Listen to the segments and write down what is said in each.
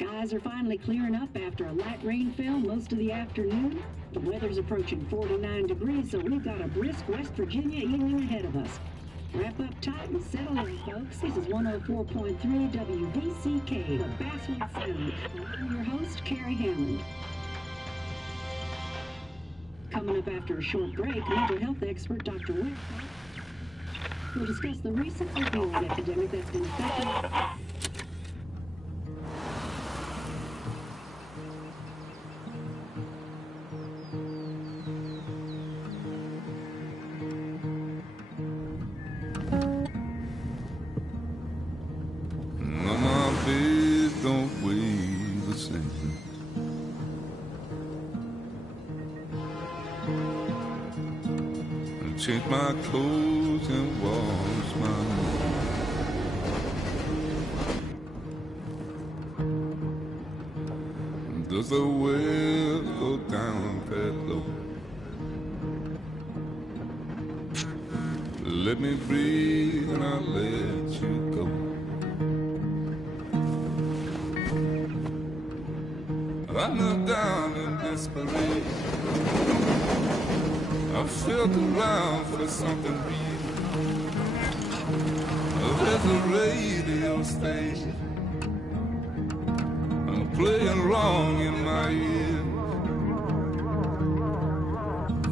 Skies are finally clearing up after a light rainfall most of the afternoon. The weather's approaching 49 degrees, so we've got a brisk West Virginia evening ahead of us. Wrap up tight and settle in, folks. This is 104.3 WBCK, the Basswood Sound. I'm your host, Carrie Hammond. Coming up after a short break, mental health expert Dr. Wick will discuss the recent opioid epidemic that's been affecting change my clothes and wash my hands. Does the well go down that low? Let me breathe and I'll let you go. I knelt down in desperation. I felt around for something real. There's a radio station playing wrong in my ear.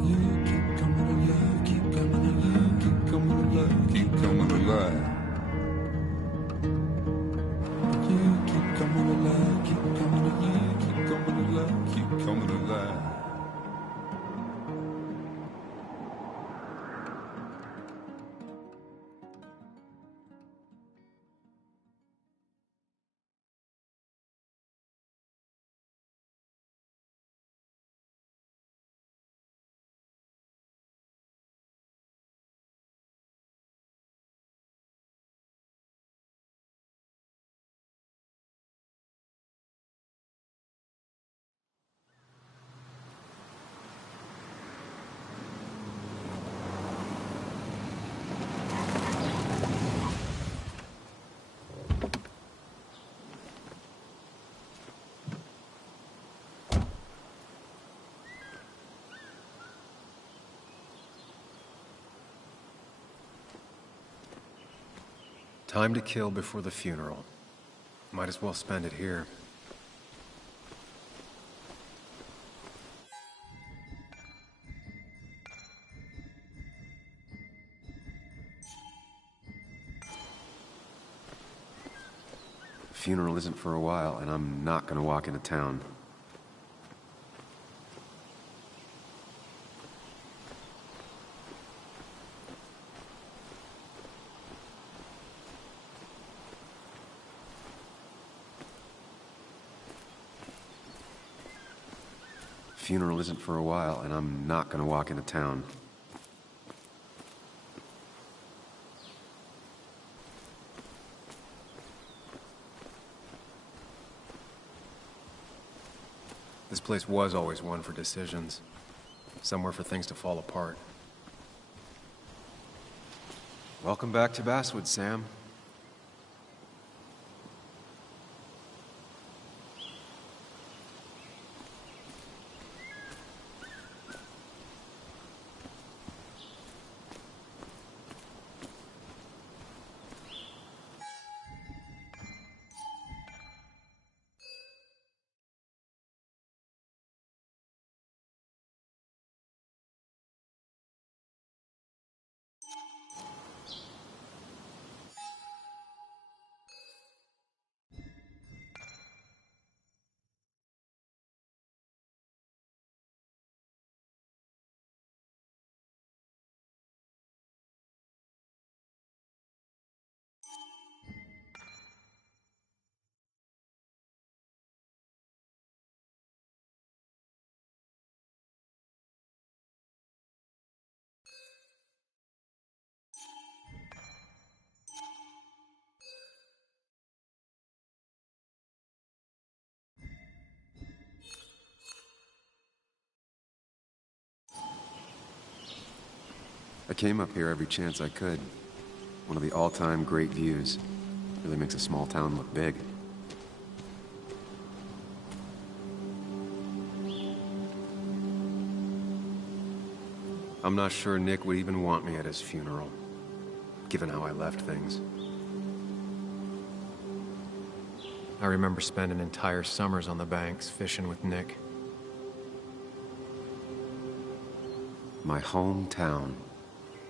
You keep coming alive, keep coming alive, keep coming alive, keep coming alive. You keep coming alive, keep coming alive, keep coming alive, keep coming alive. Time to kill before the funeral. Might as well spend it here. Funeral isn't for a while, and I'm not gonna walk into town. Funeral isn't for a while, and I'm not gonna walk into town. This place was always one for decisions. Somewhere for things to fall apart. Welcome back to Basswood, Sam. I came up here every chance I could. One of the all-time great views. Really makes a small town look big. I'm not sure Nick would even want me at his funeral, given how I left things. I remember spending entire summers on the banks fishing with Nick. My hometown.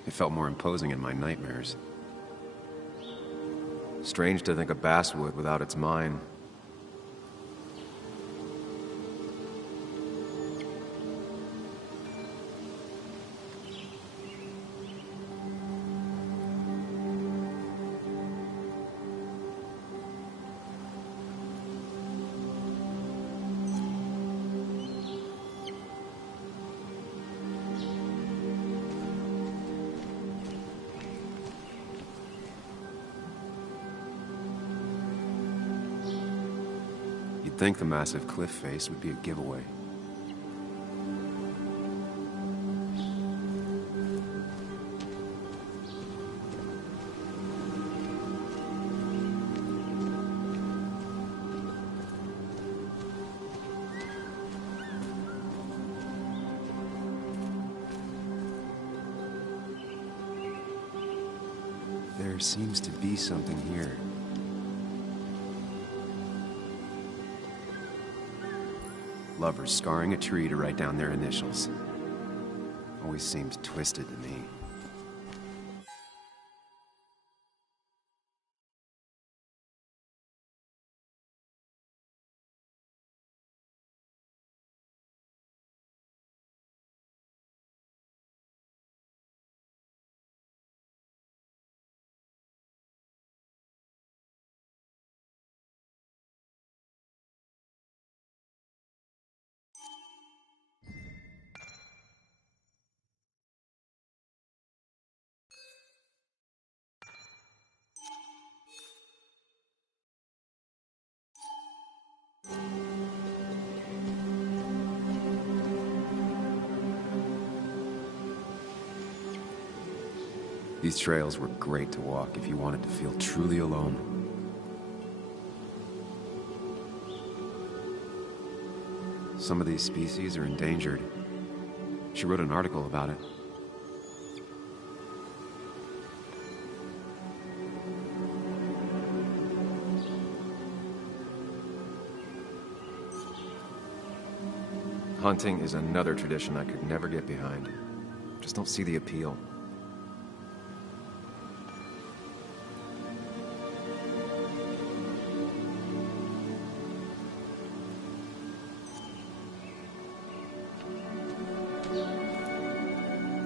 It felt more imposing in my nightmares. Strange to think of Basswood without its mine. You'd think the massive cliff face would be a giveaway. There seems to be something here. Lovers scarring a tree to write down their initials. Always seemed twisted to me. These trails were great to walk if you wanted to feel truly alone. Some of these species are endangered. She wrote an article about it. Hunting is another tradition I could never get behind. Just don't see the appeal.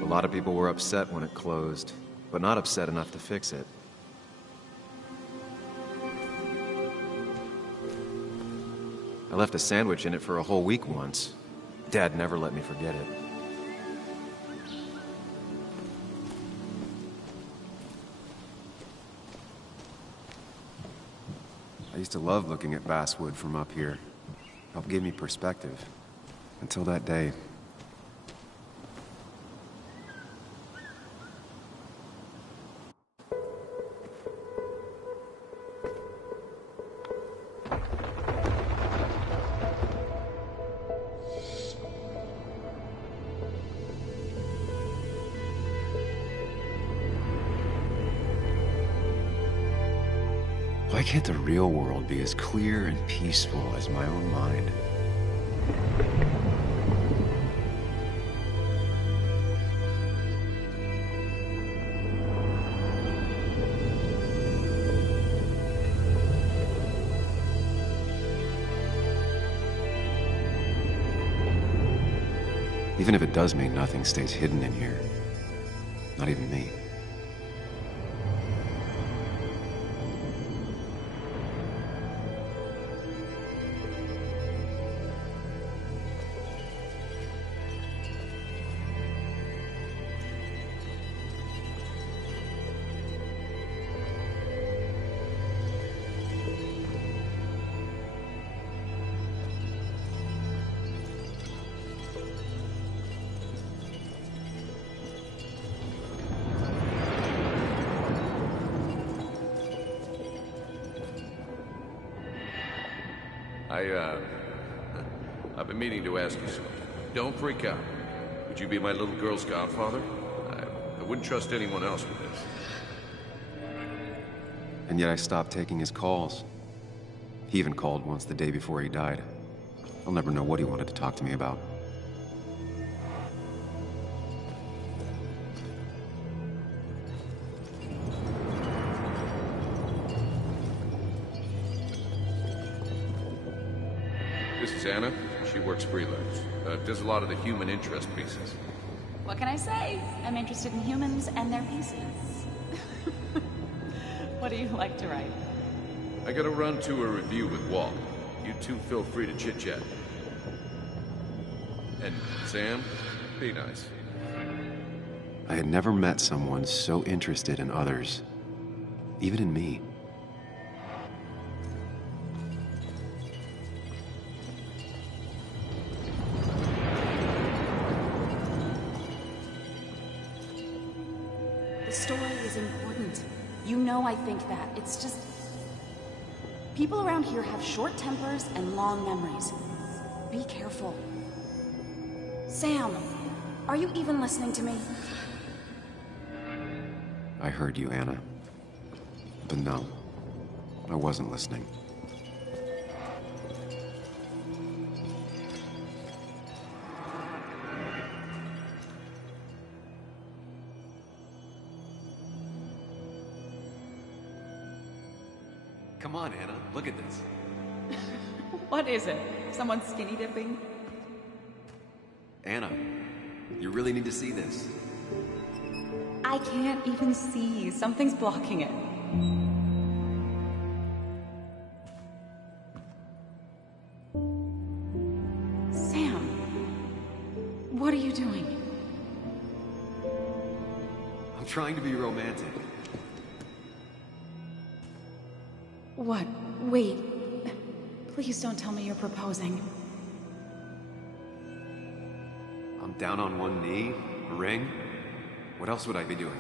A lot of people were upset when it closed, but not upset enough to fix it. I left a sandwich in it for a whole week once. Dad never let me forget it. I used to love looking at Basswood from up here. Helped give me perspective. Until that day. Why can't the real world be as clear and peaceful as my own mind? Even if it does mean nothing stays hidden in here. Not even me. I've been meaning to ask you something. Don't freak out, but you be my little girl's godfather? I wouldn't trust anyone else with this. And yet I stopped taking his calls. He even called once the day before he died. I'll never know what he wanted to talk to me about. This is Anna. She works freelance. Does a lot of the human interest pieces. What can I say? I'm interested in humans and their pieces. What do you like to write? I gotta run to a review with Walt. You two feel free to chit-chat. And Sam, be nice. I had never met someone so interested in others, even in me. The story is important. You know I think that. It's just... people around here have short tempers and long memories. Be careful. Sam, are you even listening to me? I heard you, Anna. But no, I wasn't listening. Come on, Anna, look at this. What is it? Someone skinny dipping? Anna, you really need to see this. I can't even see. Something's blocking it. Sam, what are you doing? I'm trying to be romantic. What? Wait. Please don't tell me you're proposing. I'm down on one knee, a ring. What else would I be doing?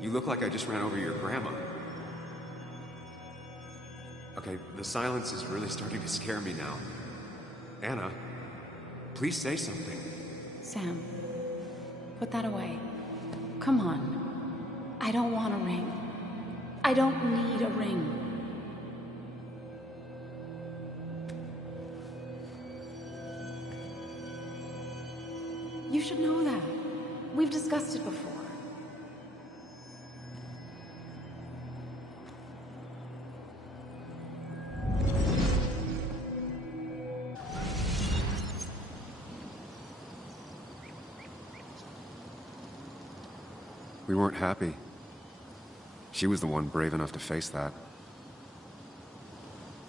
You look like I just ran over your grandma. Okay, the silence is really starting to scare me now. Anna, please say something. Sam, put that away. Come on. I don't want a ring. I don't need a ring. You should know that. We've discussed it before. We weren't happy. She was the one brave enough to face that.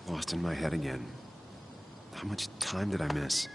Lost in my head again. How much time did I miss?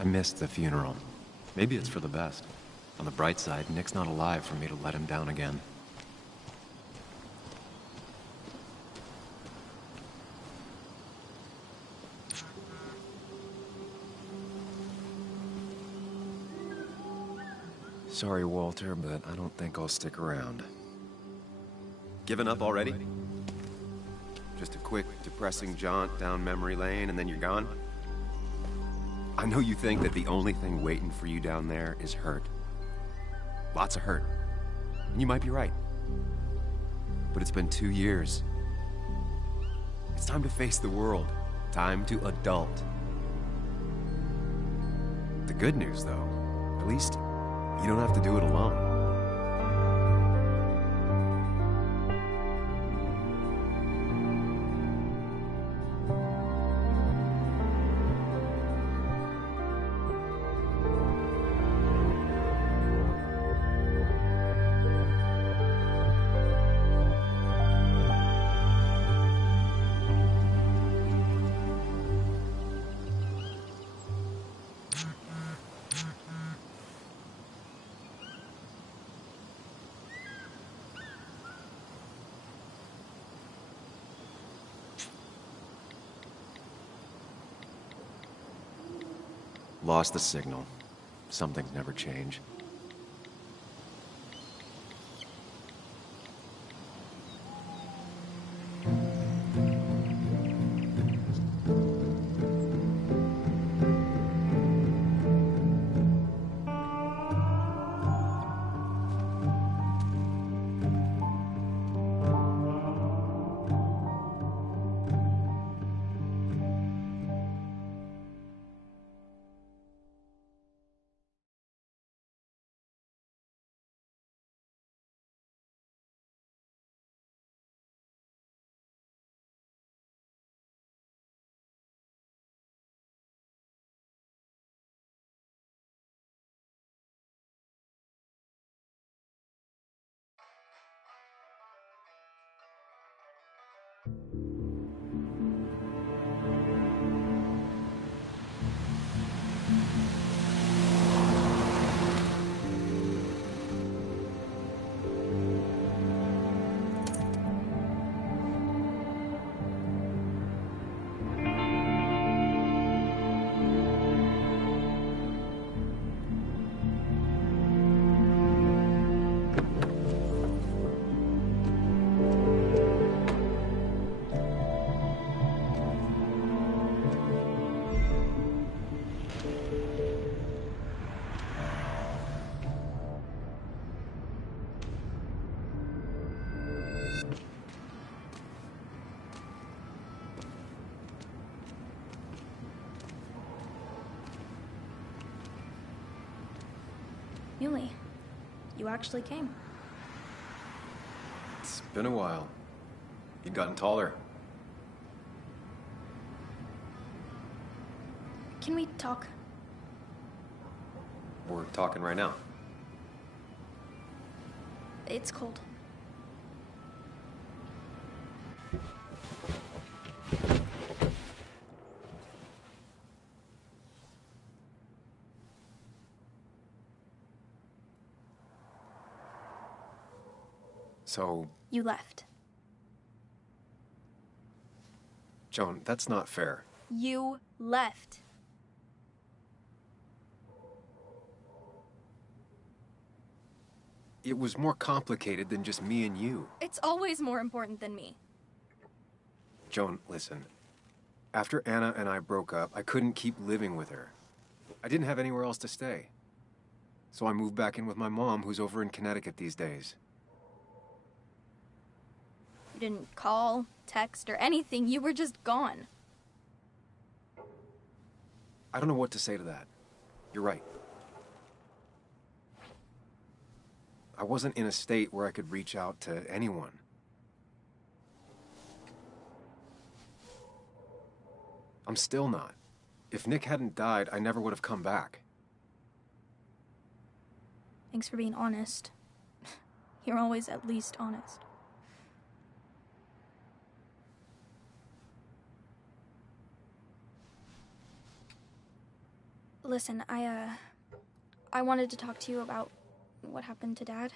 I missed the funeral. Maybe it's for the best. On the bright side, Nick's not alive for me to let him down again. Sorry, Walter, but I don't think I'll stick around. Given up already? Just a quick, depressing jaunt down memory lane and then you're gone? I know you think that the only thing waiting for you down there is hurt. Lots of hurt. And you might be right. But it's been 2 years. It's time to face the world. Time to adult. The good news, though, at least you don't have to do it alone. Lost the signal. Some things never change. Yuli, you actually came. It's been a while. You've gotten taller. Can we talk? We're talking right now. It's cold. So, You left. Joan, that's not fair. You left. It was more complicated than just me and you. It's always more important than me. Joan, listen. After Anna and I broke up, I couldn't keep living with her. I didn't have anywhere else to stay. So I moved back in with my mom, who's over in Connecticut these days. You didn't call, text, or anything. You were just gone. I don't know what to say to that. You're right. I wasn't in a state where I could reach out to anyone. I'm still not. If Nick hadn't died, I never would have come back. Thanks for being honest. You're always at least honest. Listen, I wanted to talk to you about what happened to Dad.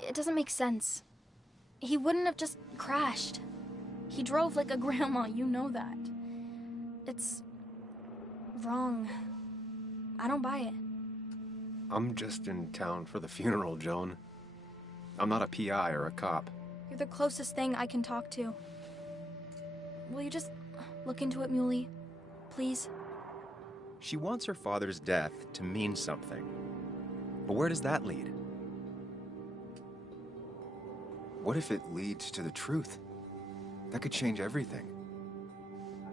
It doesn't make sense. He wouldn't have just crashed. He drove like a grandma, you know that. It's wrong. I don't buy it. I'm just in town for the funeral, Joan. I'm not a PI or a cop. You're the closest thing I can talk to. Will you just look into it, Muley? Please? She wants her father's death to mean something. But where does that lead? What if it leads to the truth? That could change everything.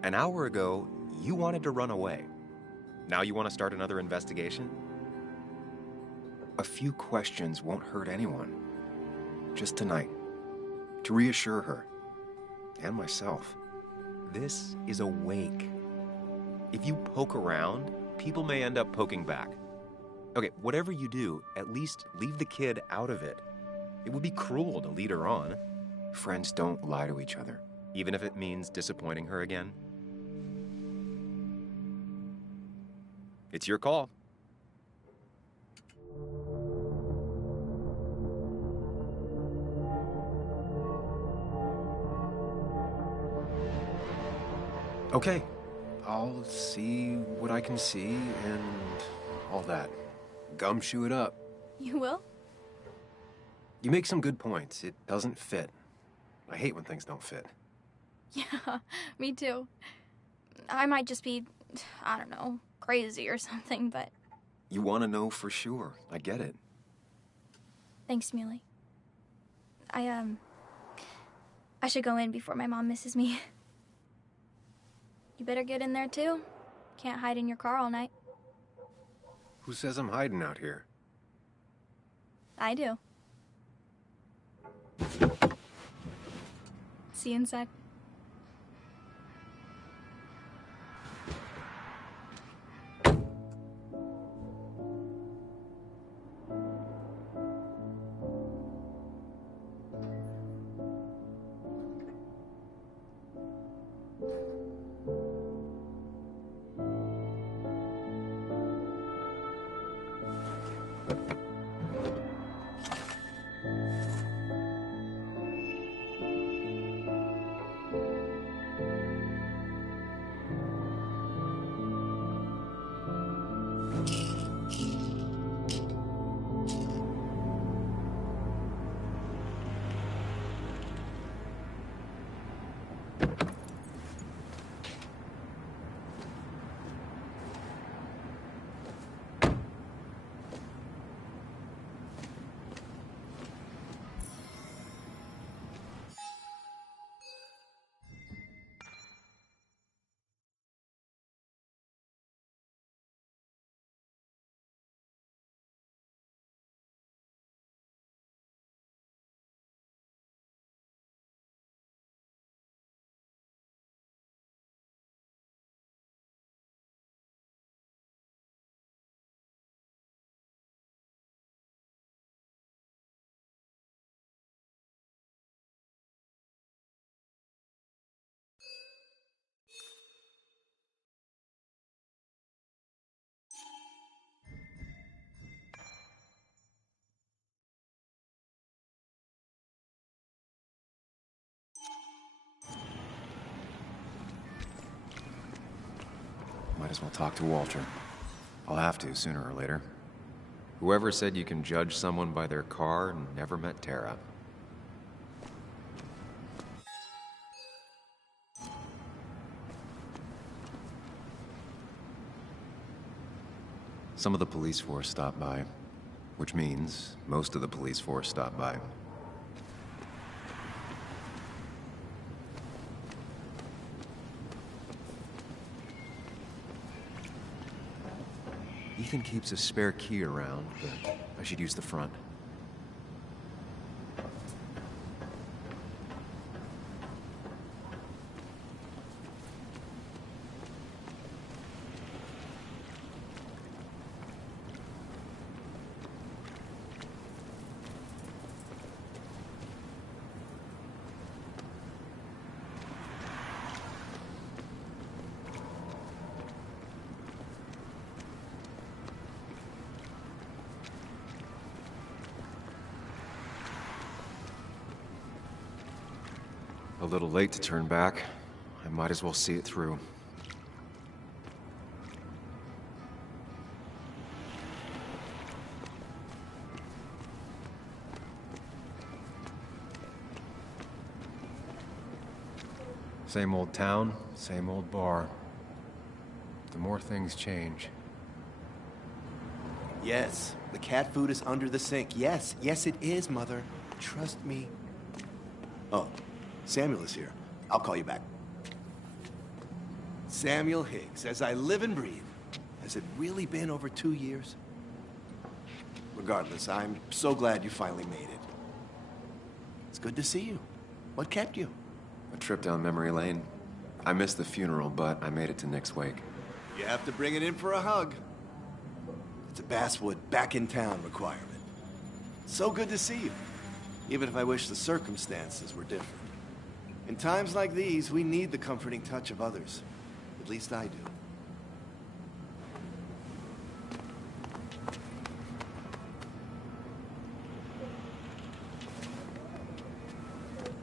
An hour ago, you wanted to run away. Now you want to start another investigation? A few questions won't hurt anyone. Just tonight. To reassure her. And myself. This is a wake. If you poke around, people may end up poking back. Okay, whatever you do, at least leave the kid out of it. It would be cruel to lead her on. Friends don't lie to each other, even if it means disappointing her again. It's your call. Okay, I'll see what I can see and all that. Gumshoe it up. You will? You make some good points. It doesn't fit. I hate when things don't fit. Yeah, me too. I might just be, I don't know, crazy or something, but... You want to know for sure. I get it. Thanks, Muley. I should go in before my mom misses me. You better get in there, too. Can't hide in your car all night. Who says I'm hiding out here? I do. See you inside. Might as well talk to Walter. I'll have to, sooner or later. Whoever said you can judge someone by their car never met Tara. Some of the police force stopped by, which means most of the police force stopped by. Ethan keeps a spare key around, but I should use the front. A little late to turn back. I might as well see it through. Same old town, same old bar. The more things change. Yes, the cat food is under the sink. Yes, yes it is, Mother. Trust me. Oh, Samuel is here. I'll call you back. Samuel Higgs, as I live and breathe. Has it really been over 2 years? Regardless, I'm so glad you finally made it. It's good to see you. What kept you? A trip down memory lane. I missed the funeral, but I made it to Nick's wake. You have to bring it in for a hug. It's a Basswood back-in-town requirement. So good to see you, even if I wish the circumstances were different. In times like these, we need the comforting touch of others. At least I do.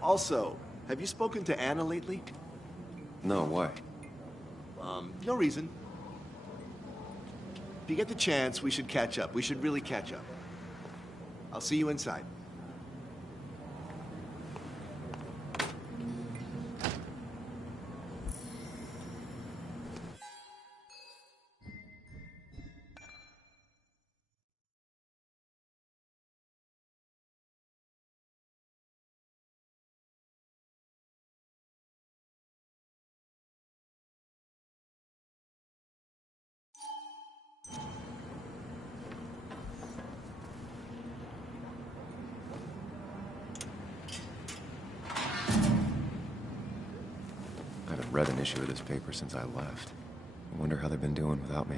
Also, have you spoken to Anna lately? No, why? No reason. If you get the chance, we should catch up. We should really catch up. I'll see you inside. I haven't read an issue of this paper since I left. I wonder how they've been doing without me.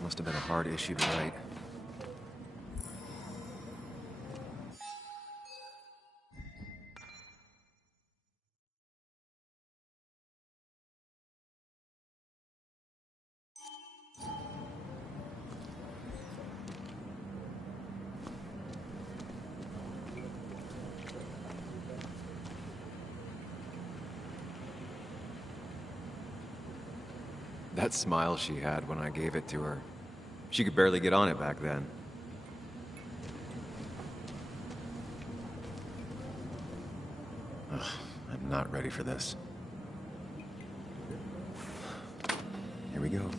Must have been a hard issue to write. That smile she had when I gave it to her. She could barely get on it back then. Ugh, I'm not ready for this. Here we go.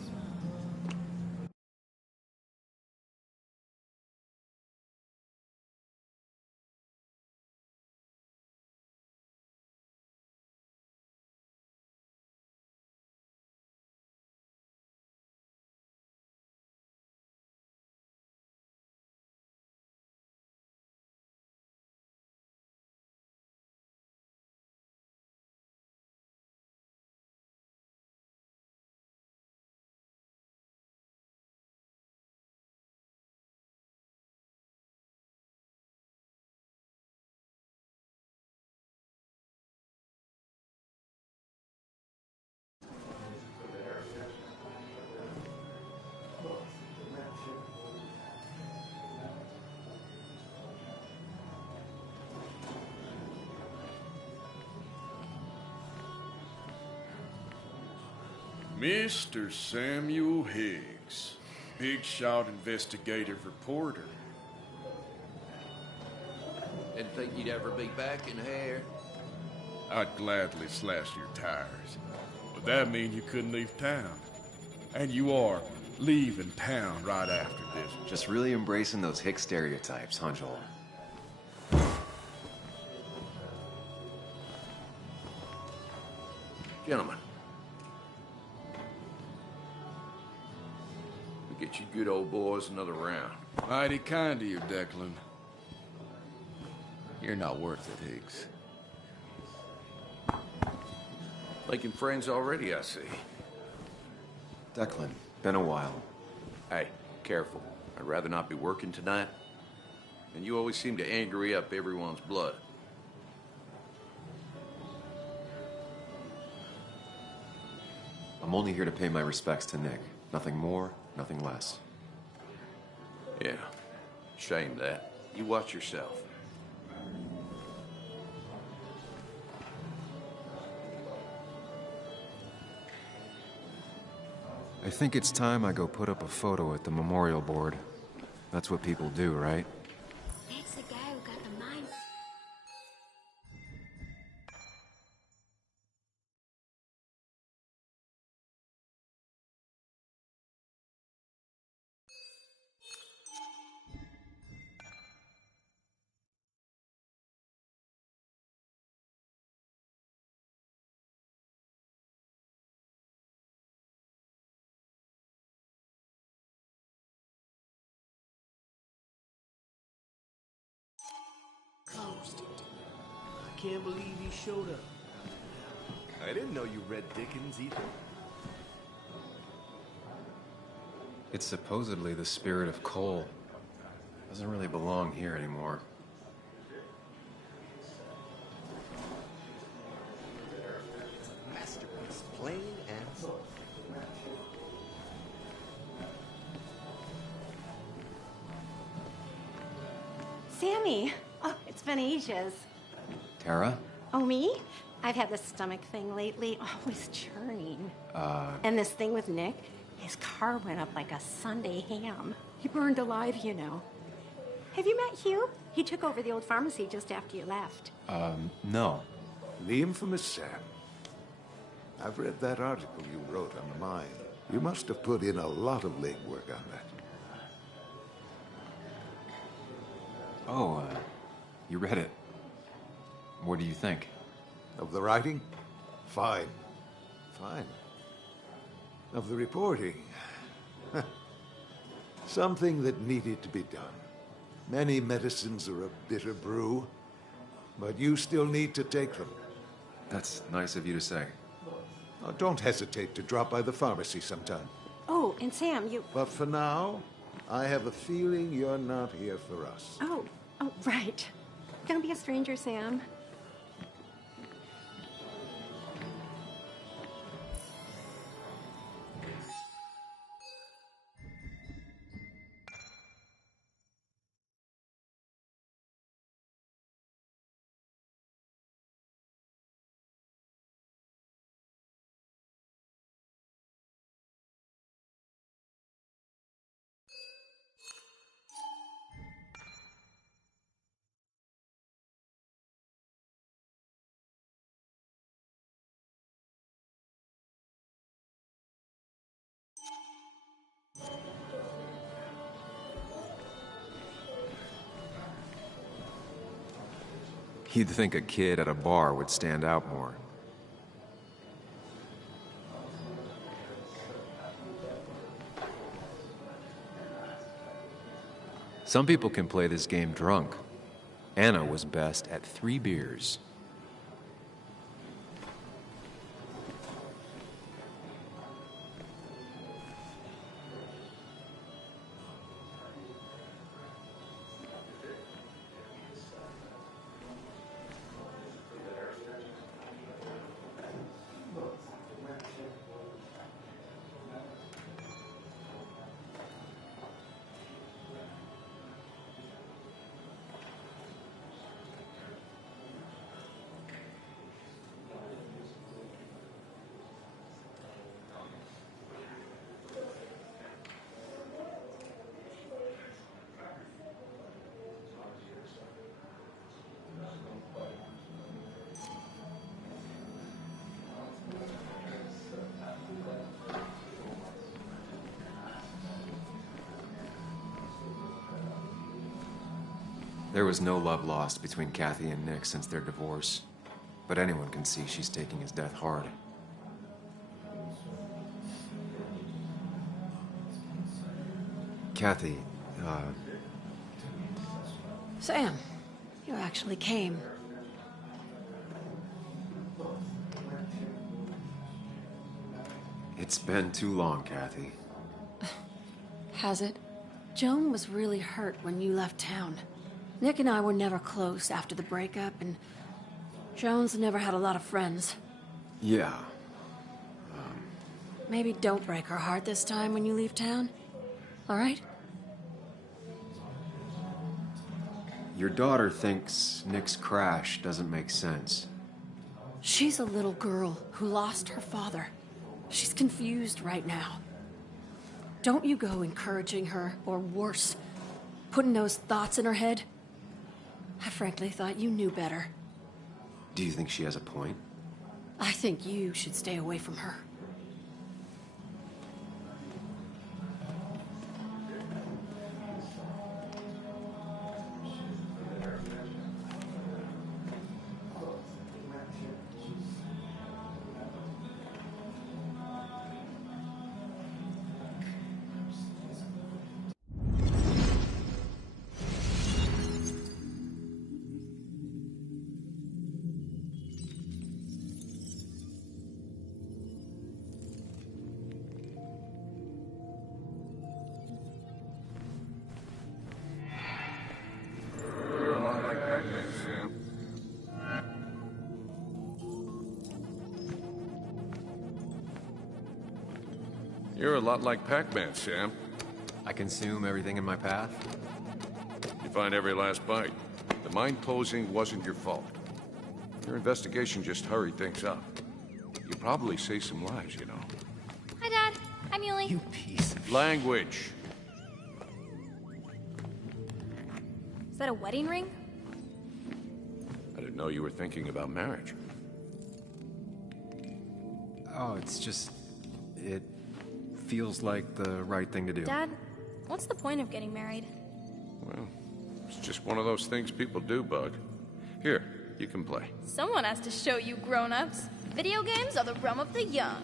Mr. Samuel Higgs, big shot investigative reporter. Didn't think you'd ever be back in here. I'd gladly slash your tires, but that means you couldn't leave town. And you are leaving town right after this. Just really embracing those hick stereotypes, huh, Joel? Gentlemen. We get you good old boys another round. Mighty kind of you, Declan. You're not worth it, Higgs. Making friends already, I see. Declan, been a while. Hey, careful. I'd rather not be working tonight. And you always seem to angry up everyone's blood. I'm only here to pay my respects to Nick. Nothing more, nothing less. Yeah, shame that. You watch yourself. I think it's time I go put up a photo at the memorial board. That's what people do, right? That's the guy who got the mine. Closed. I can't believe he showed up. I didn't know you read Dickens either. It's supposedly the spirit of coal. Doesn't really belong here anymore. Masterpiece, plain and simple. Sammy! Oh, it's been ages. Tara? Oh, me? I've had this stomach thing lately, always churning. And this thing with Nick, his car went up like a Sunday ham. He burned alive, you know. Have you met Hugh? He took over the old pharmacy just after you left. No. The infamous Sam. I've read that article you wrote on the mine. You must have put in a lot of legwork on that. Oh, you read it. What do you think? Of the writing? Fine. Fine. Of the reporting? Something that needed to be done. Many medicines are a bitter brew, but you still need to take them. That's nice of you to say. Now, don't hesitate to drop by the pharmacy sometime. Oh, and Sam, you... But for now, I have a feeling you're not here for us. Oh, right. Don't be a stranger, Sam. You'd think a kid at a bar would stand out more. Some people can play this game drunk. Anna was best at 3 beers. There was no love lost between Kathy and Nick since their divorce, but anyone can see she's taking his death hard. Kathy, Sam, you actually came. It's been too long, Kathy. Has it? Joan was really hurt when you left town. Nick and I were never close after the breakup, and Joan's never had a lot of friends. Yeah. Maybe don't break her heart this time when you leave town. All right? Your daughter thinks Nick's crash doesn't make sense. She's a little girl who lost her father. She's confused right now. Don't you go encouraging her, or worse, putting those thoughts in her head. I frankly thought you knew better. Do you think she has a point? I think you should stay away from her. You're a lot like Pac-Man, Sam. I consume everything in my path? You find every last bite. The mine closing wasn't your fault. Your investigation just hurried things up. You probably saved some lives, you know. Hi, Dad. Hi, Muley. You piece of... Language. Is that a wedding ring? I didn't know you were thinking about marriage. Oh, it's just... It feels like the right thing to do. Dad, what's the point of getting married? Well, it's just one of those things people do, Bug. Here, you can play. Someone has to show you grown-ups. Video games are the realm of the young.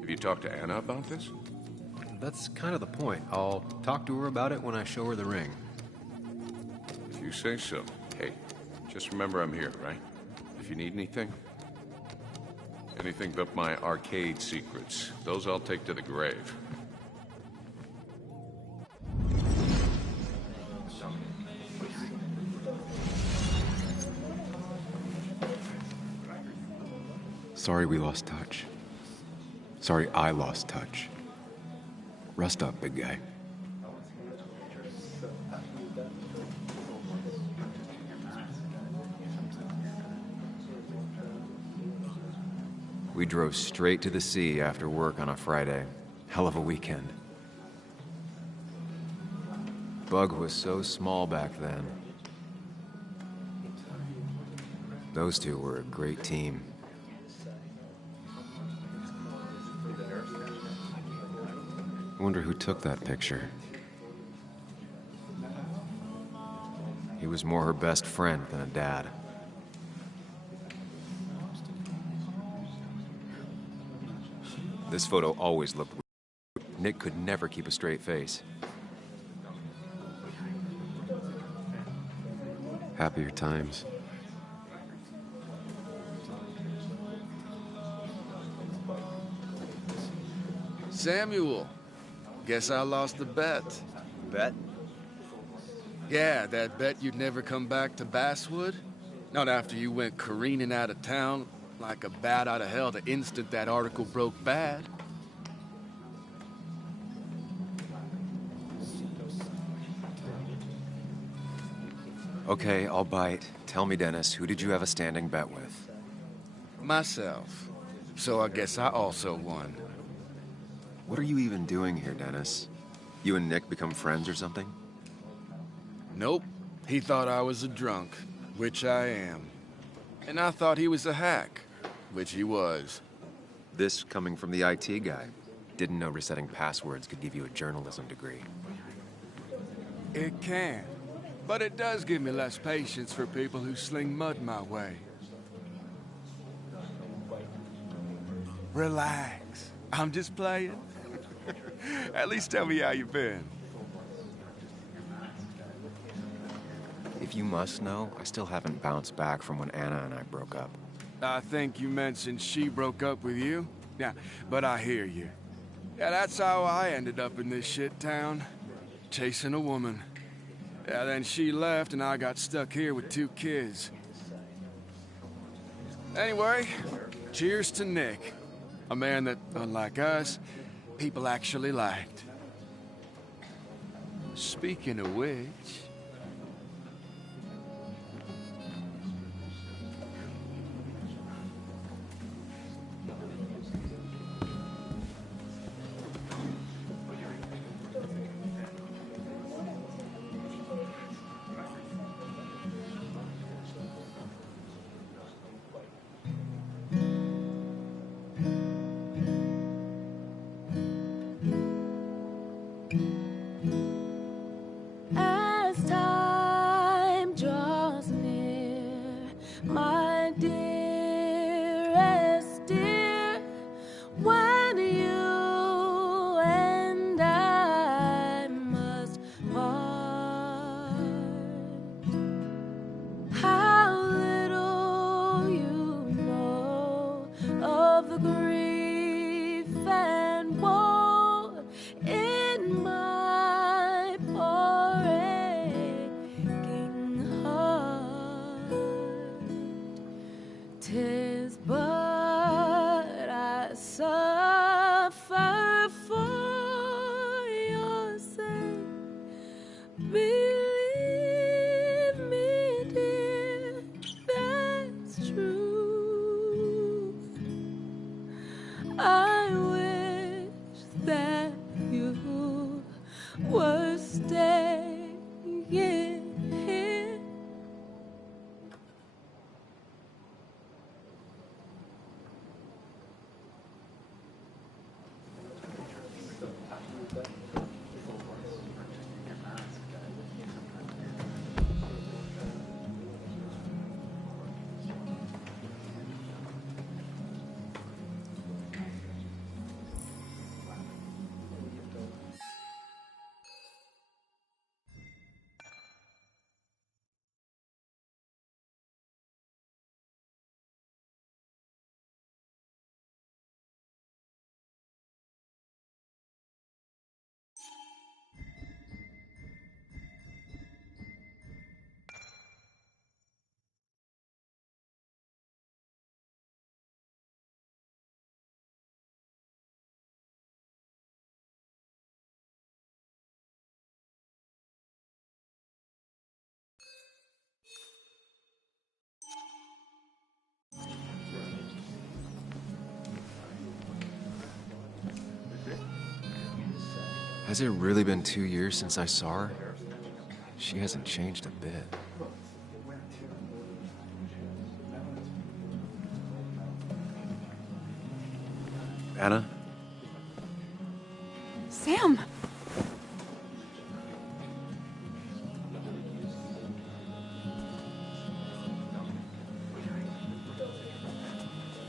Have you talked to Anna about this? That's kind of the point. I'll talk to her about it when I show her the ring. If you say so. Hey, just remember I'm here, right? If you need anything. Anything but my arcade secrets. Those I'll take to the grave. Sorry we lost touch. Sorry I lost touch. Rest up, big guy. We drove straight to the sea after work on a Friday. Hell of a weekend. Bug was so small back then. Those two were a great team. I wonder who took that picture. He was more her best friend than a dad. This photo always looked weird. Nick could never keep a straight face. Happier times. Samuel, guess I lost the bet. Bet? Yeah, that bet you'd never come back to Basswood. Not after you went careening out of town like a bat out of hell the instant that article broke bad. Okay, I'll bite. Tell me, Dennis, who did you have a standing bet with? Myself. So I guess I also won. What are you even doing here, Dennis? You and Nick become friends or something? Nope. He thought I was a drunk, which I am. And I thought he was a hack, which he was. This coming from the IT guy. Didn't know resetting passwords could give you a journalism degree. It can. But it does give me less patience for people who sling mud my way. Relax. I'm just playing. At least tell me how you been. If you must know, I still haven't bounced back from when Anna and I broke up. I think you mentioned she broke up with you. Yeah, but I hear you. Yeah, that's how I ended up in this shit town. Chasing a woman. Yeah, then she left and I got stuck here with 2 kids. Anyway, cheers to Nick. A man that, unlike us, people actually liked. Speaking of which... dearest dear, when you and I must part. How little you know of the grief and woe in my poor aching heart. 'Tis but I suffer for your sake. Believe me, dear, that's true. I wish that you were staying here. Has it really been 2 years since I saw her? She hasn't changed a bit. Anna? Sam!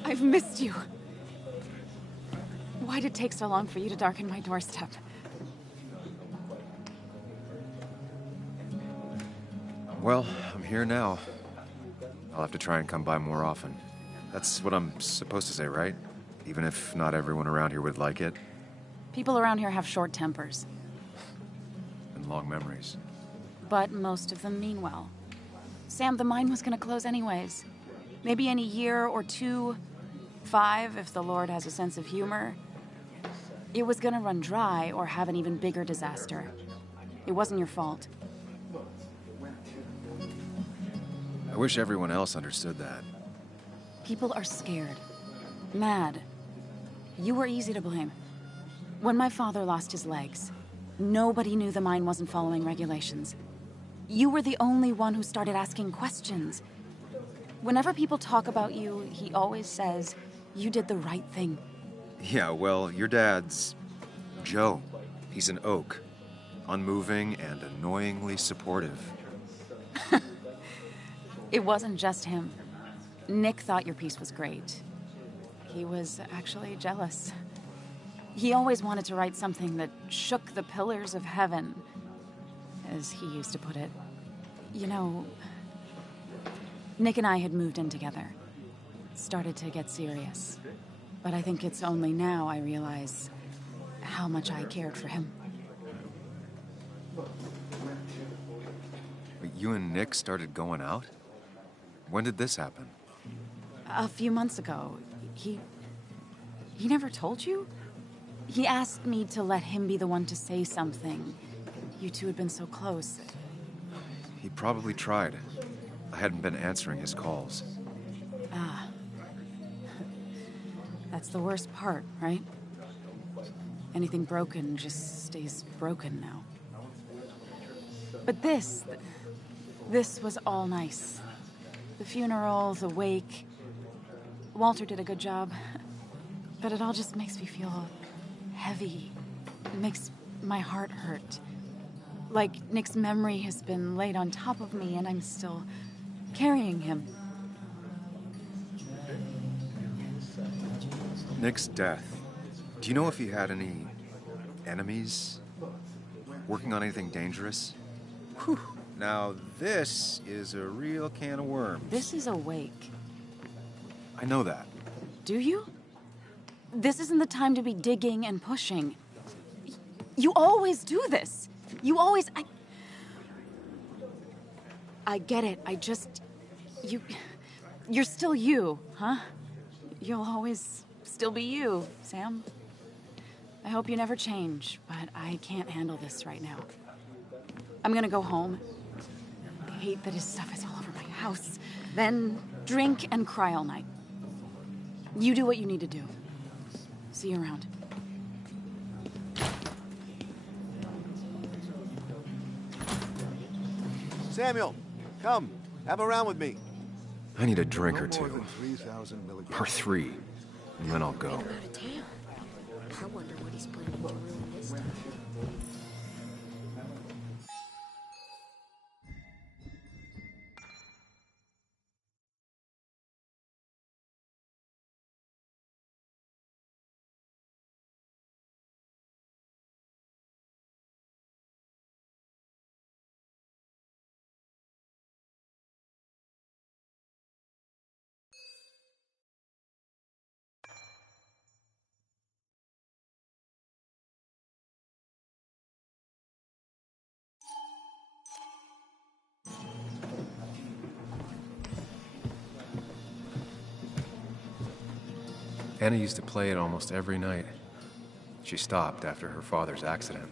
I've missed you. Why'd it take so long for you to darken my doorstep? Well, I'm here now. I'll have to try and come by more often. That's what I'm supposed to say, right? Even if not everyone around here would like it. People around here have short tempers, And long memories. but most of them mean well. Sam, the mine was gonna close anyways. Maybe in a year or 2, 5 if the Lord has a sense of humor. It was gonna run dry or have an even bigger disaster. It wasn't your fault. I wish everyone else understood that. People are scared. Mad. You were easy to blame. When my father lost his legs, nobody knew the mine wasn't following regulations. You were the only one who started asking questions. Whenever people talk about you, he always says, you did the right thing. Yeah, well, your dad's Joe. He's an oak. Unmoving and annoyingly supportive. It wasn't just him. Nick thought your piece was great. He was actually jealous. He always wanted to write something that shook the pillars of heaven, as he used to put it. You know, Nick and I had moved in together. Started to get serious. But I think it's only now I realize how much I cared for him. But you and Nick started going out? When did this happen? A few months ago. He never told you? He asked me to let him be the one to say something. You two had been so close. He probably tried. I hadn't been answering his calls. Ah. That's the worst part, right? Anything broken just stays broken now. But this was all nice. The funeral, the wake. Walter did a good job. But it all just makes me feel heavy. It makes my heart hurt. Like Nick's memory has been laid on top of me and I'm still carrying him. Nick's death. Do you know if he had any enemies? Working on anything dangerous? Whew. Now, this is a real can of worms. This is a wake. I know that. Do you? This isn't the time to be digging and pushing. You always do this. You always... I get it. I just... You're still you, huh? You'll always still be you, Sam. I hope you never change, but I can't handle this right now. I'm gonna go home. I hate that his stuff is all over my house. Then drink and cry all night. You do what you need to do. See you around. Samuel, come. Have a round with me. I need a drink or two. Or 3. And then I'll go. Out of town. I wonder what he's planning to ruin this time. Anna used to play it almost every night. She stopped after her father's accident.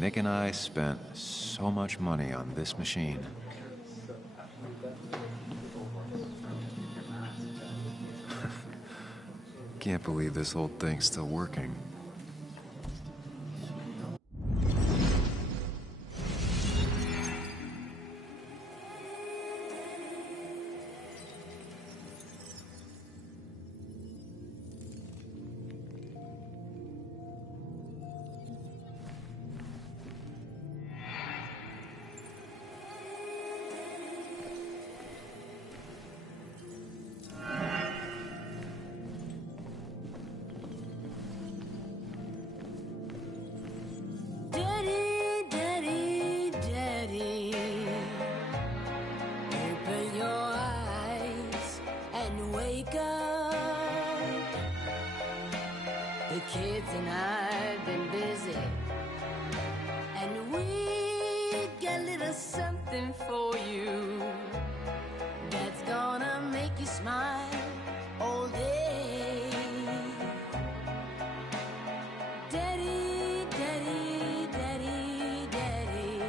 Nick and I spent so much money on this machine. Can't believe this old thing's still working. The kids and I've been busy, and we got a little something for you that's gonna make you smile all day. Daddy, daddy, daddy, daddy.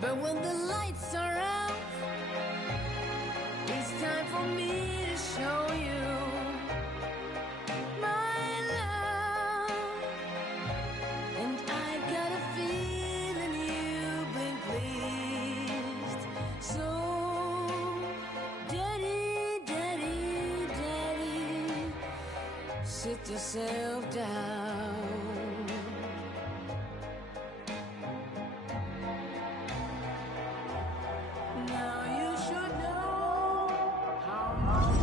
But when the lights are out, it's time for me to show you sit yourself down. Now you should know how much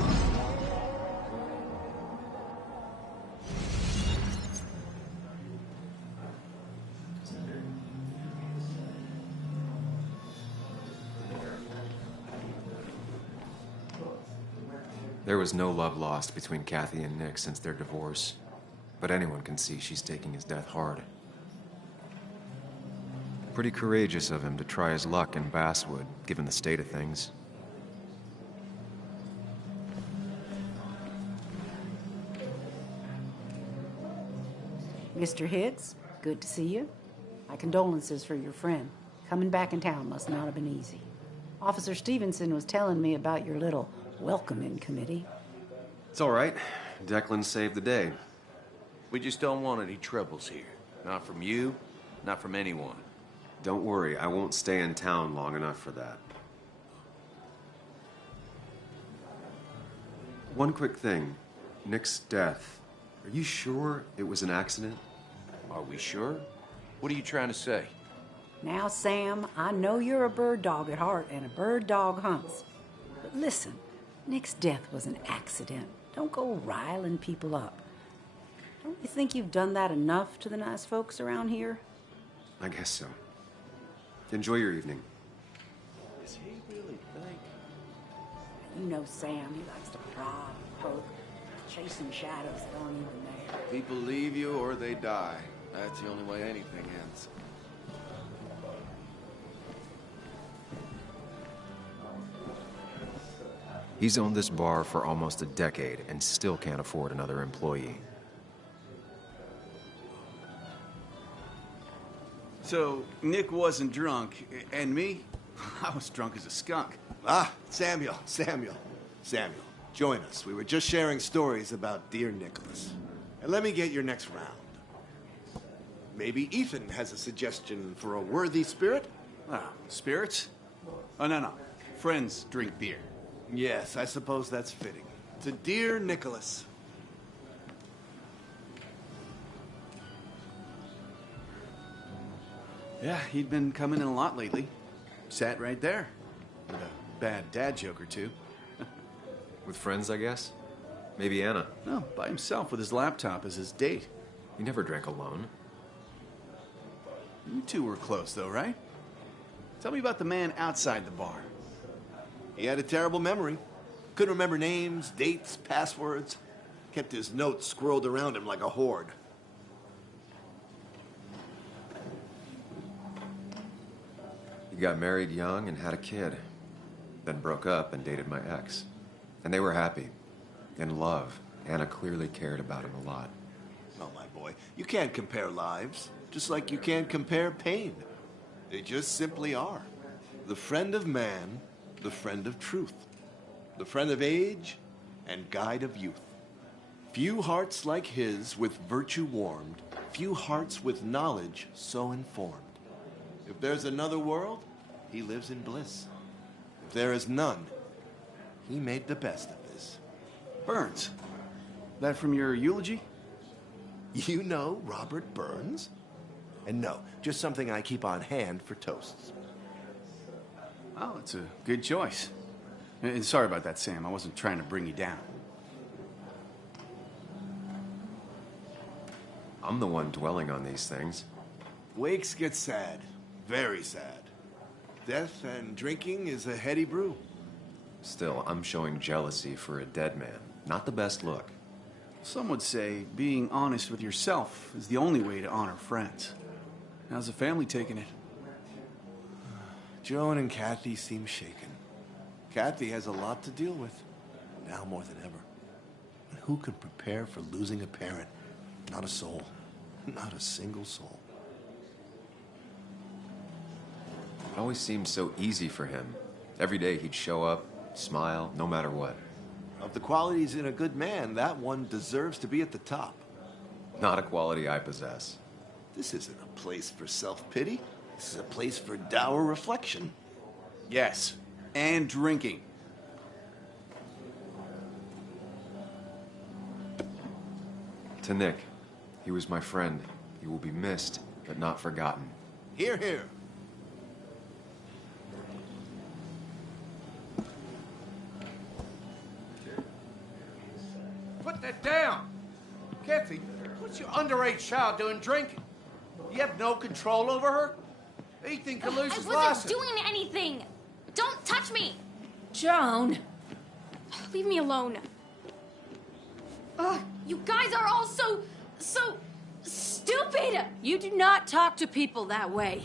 There was no love lost between Kathy and Nick since their divorce, but anyone can see she's taking his death hard. Pretty courageous of him to try his luck in Basswood, given the state of things. Mr. Hicks, good to see you. My condolences for your friend. Coming back in town must not have been easy. Officer Stevenson was telling me about your little welcoming committee. It's all right. Declan saved the day. We just don't want any troubles here. Not from you, not from anyone. Don't worry, I won't stay in town long enough for that. One quick thing. Nick's death. Are you sure it was an accident? Are we sure? What are you trying to say? Now, Sam, I know you're a bird dog at heart and a bird dog hunts. But listen, Nick's death was an accident. Don't go riling people up. Don't you think you've done that enough to the nice folks around here? I guess so. Enjoy your evening. Does he really think? You know Sam, he likes to prod and poke, chasing shadows that aren't even there. People leave you or they die. That's the only way anything ends. He's owned this bar for almost a decade and still can't afford another employee. So, Nick wasn't drunk, and me? I was drunk as a skunk. Ah, Samuel. Join us. We were just sharing stories about dear Nicholas. And let me get your next round. Maybe Ethan has a suggestion for a worthy spirit? Ah, spirits? Oh, no. Friends drink beer. Yes, I suppose that's fitting. To dear Nicholas. Yeah, he'd been coming in a lot lately. Sat right there. With a bad dad joke or two. With friends, I guess? Maybe Anna. No, by himself with his laptop as his date. He never drank alone. You two were close, though, right? Tell me about the man outside the bar. He had a terrible memory. Couldn't remember names, dates, passwords. Kept his notes squirreled around him like a hoard. He got married young and had a kid. Then broke up and dated my ex. And they were happy. In love. Anna clearly cared about him a lot. Oh, my boy, you can't compare lives. Just like you can't compare pain. They just simply are. The friend of man, the friend of truth. The friend of age, and guide of youth. Few hearts like his with virtue warmed. Few hearts with knowledge so informed. If there's another world, he lives in bliss. If there is none, he made the best of this. Burns. That from your eulogy? You know Robert Burns? And no, just something I keep on hand for toasts. Oh, it's a good choice. And sorry about that, Sam. I wasn't trying to bring you down. I'm the one dwelling on these things. Wakes get sad. Very sad. Death and drinking is a heady brew. Still, I'm showing jealousy for a dead man. Not the best look. Some would say being honest with yourself is the only way to honor friends. How's the family taking it? Joan and Kathy seem shaken. Kathy has a lot to deal with, now more than ever. And who can prepare for losing a parent? Not a soul. Not a single soul. It always seemed so easy for him. Every day he'd show up, smile, no matter what. Of the qualities in a good man, that one deserves to be at the top. Not a quality I possess. This isn't a place for self-pity. This is a place for dour reflection. Yes, and drinking. To Nick, he was my friend. He will be missed, but not forgotten. Hear, hear. Put that down! Kathy, what's your underage child doing drinking? You have no control over her? Ethan could lose I his wasn't license. doing anything! Don't touch me! Joan! Leave me alone. Ugh, you guys are all so stupid! You do not talk to people that way.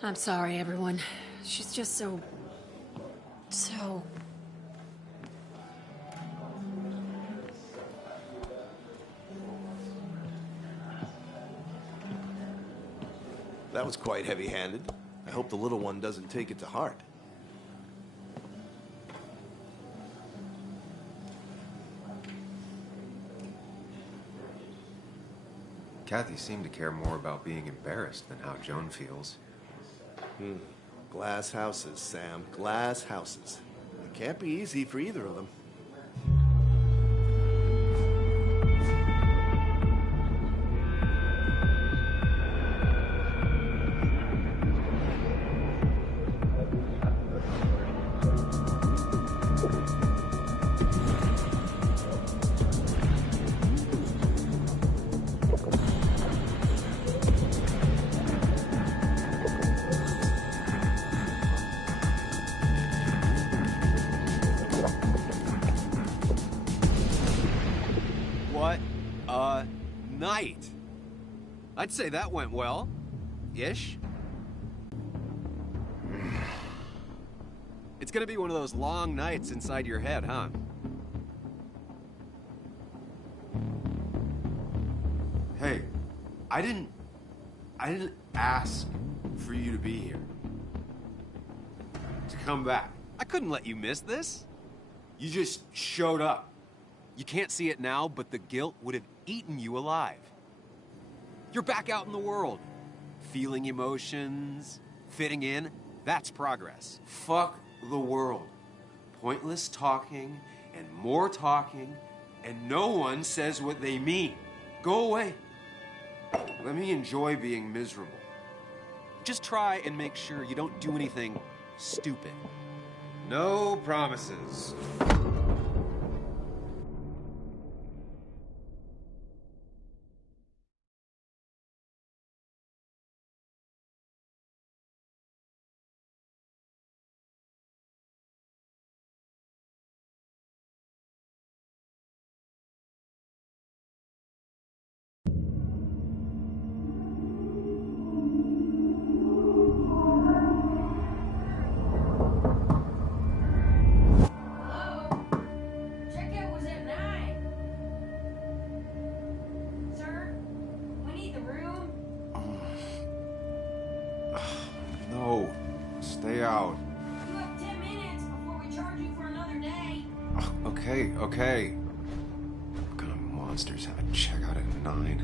I'm sorry, everyone. She's just so... That was quite heavy-handed. I hope the little one doesn't take it to heart. Kathy seemed to care more about being embarrassed than how Joan feels. Glass houses, Sam. Glass houses. It can't be easy for either of them. What a night! I'd say that went well. Ish. It's gonna be one of those long nights inside your head, huh? Hey, I didn't ask for you to be here. To come back. I couldn't let you miss this. You just showed up. You can't see it now, but the guilt would have eaten you alive. You're back out in the world. Feeling emotions, fitting in, that's progress. Fuck the world. Pointless talking and more talking, and no one says what they mean. Go away. Let me enjoy being miserable. Just try and make sure you don't do anything stupid. No promises. Checkout was at 9. Sir, we need the room. No. Stay out. You have 10 minutes before we charge you for another day. Okay. What kind of monsters have a checkout at 9?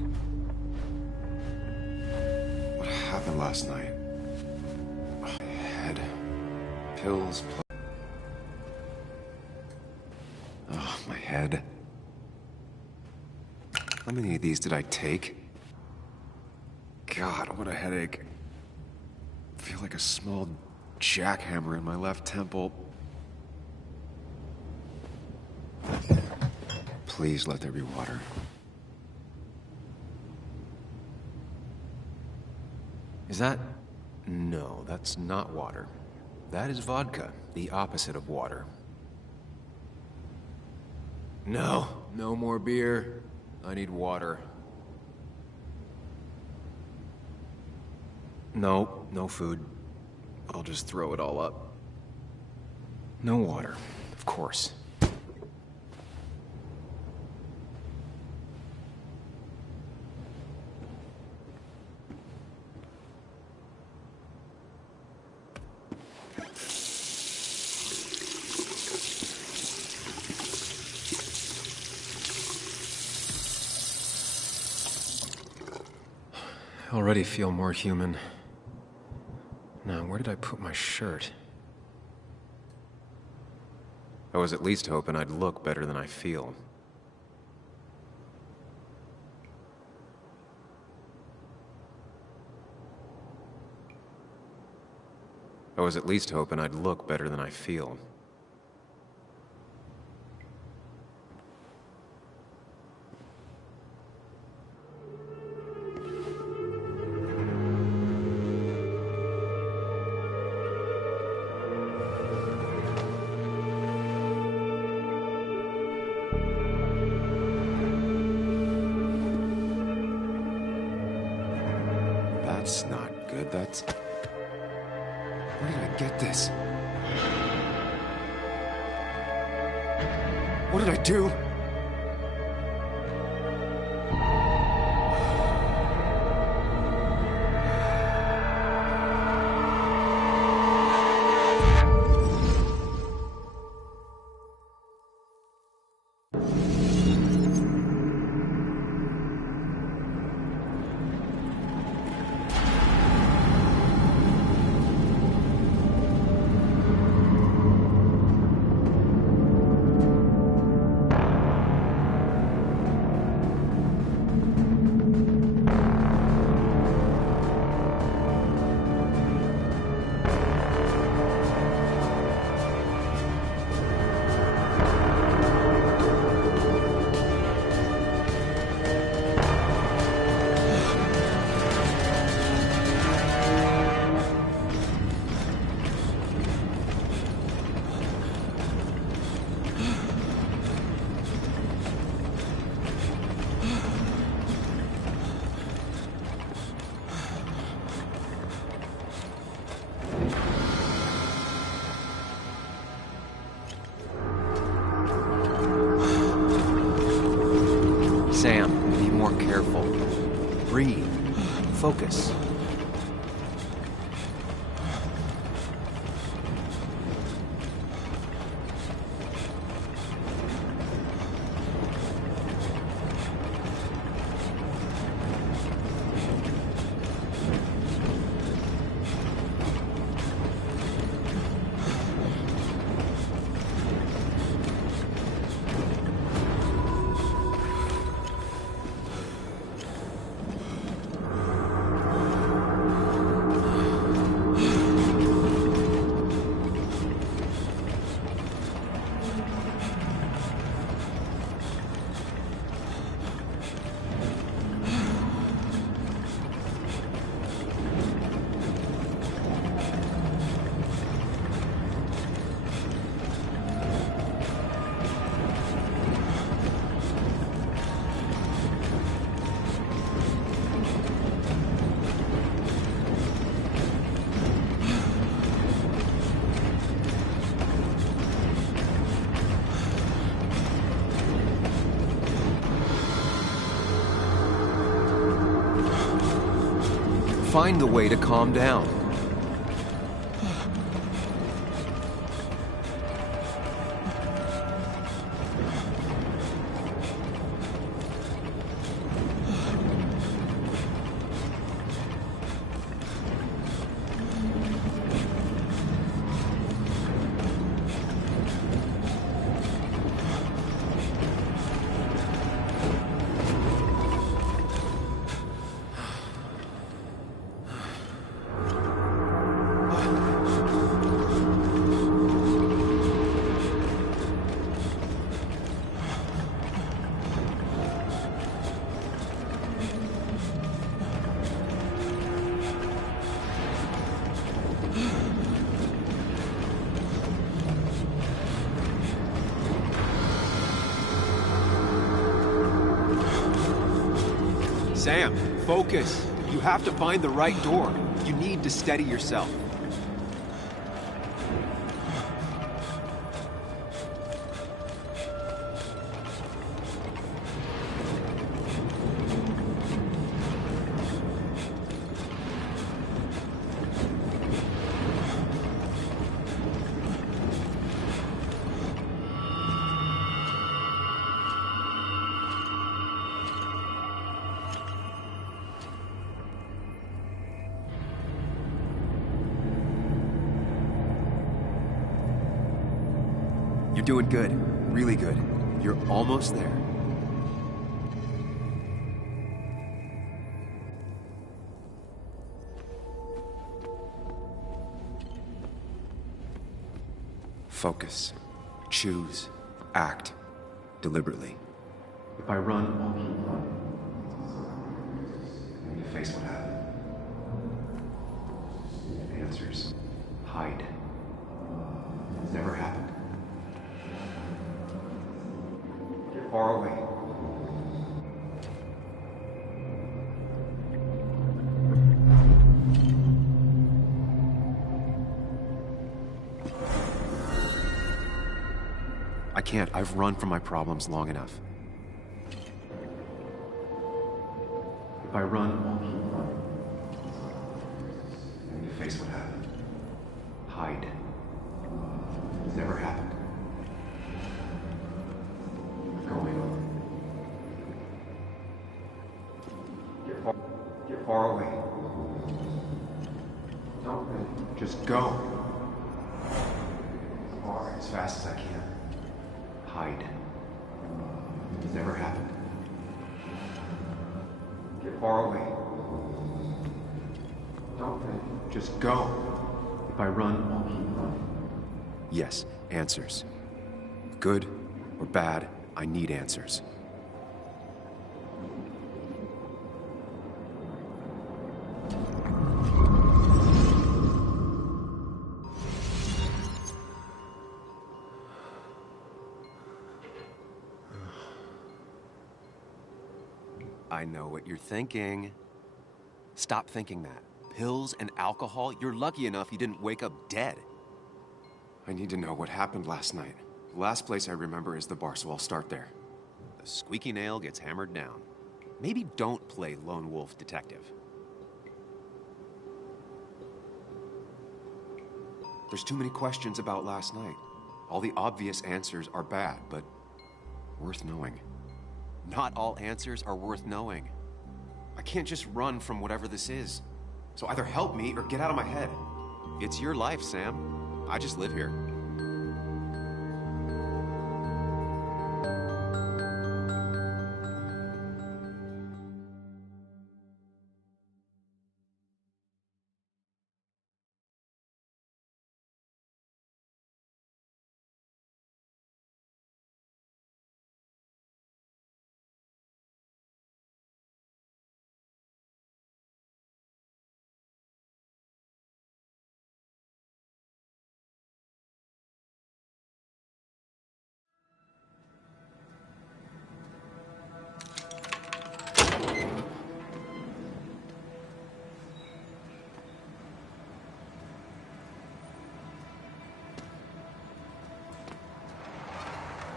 What happened last night? My head. Pills. Oh, my head. How many of these did I take? God, what a headache. I feel like a small jackhammer in my left temple. Please let there be water. Is that... No, that's not water. That is vodka, the opposite of water. No, no more beer. I need water. No, no food. I'll just throw it all up. No water, of course. I already feel more human. Now, where did I put my shirt? I was at least hoping I'd look better than I feel. I was at least hoping I'd look better than I feel. That's not good. That's... Where did I get this? What did I do? Sam, be more careful. Breathe. Focus. Find the way to calm down. Sam, focus. You have to find the right door. You need to steady yourself. You're doing good. Really good. You're almost there. Focus. Choose. Act. Deliberately. If I run, I'll keep running. I need to face what happened. Answers. Hide. It's never happened. Get far away. can't. I've run from my problems long enough. If I run, I'll keep running. I need to face what happened. Hide. It's never happened. Going on. Get far away. Don't think. Just go. As far, as fast as I can. Hide. It's never happened. Get far away. Don't think. Just go. If I run, I'll keep running. Yes, answers. Good or bad, I need answers. I know what you're thinking. Stop thinking that. Pills and alcohol? You're lucky enough you didn't wake up dead. I need to know what happened last night. The last place I remember is the bar, so I'll start there. The squeaky nail gets hammered down. Maybe don't play lone wolf detective. There's too many questions about last night. All the obvious answers are bad, but worth knowing. Not all answers are worth knowing. I can't just run from whatever this is. So either help me or get out of my head. It's your life, Sam. I just live here.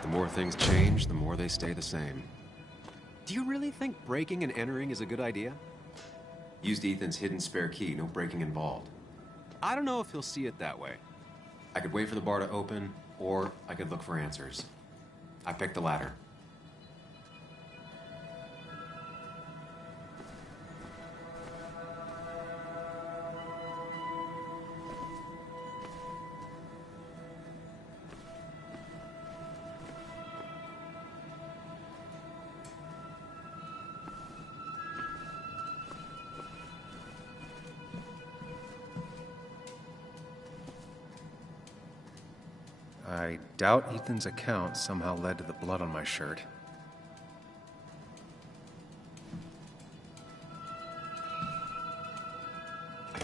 The more things change, the more they stay the same. Do you really think breaking and entering is a good idea? Used Ethan's hidden spare key, no breaking involved. I don't know if he'll see it that way. I could wait for the bar to open, or I could look for answers. I picked the latter. I doubt Ethan's account somehow led to the blood on my shirt.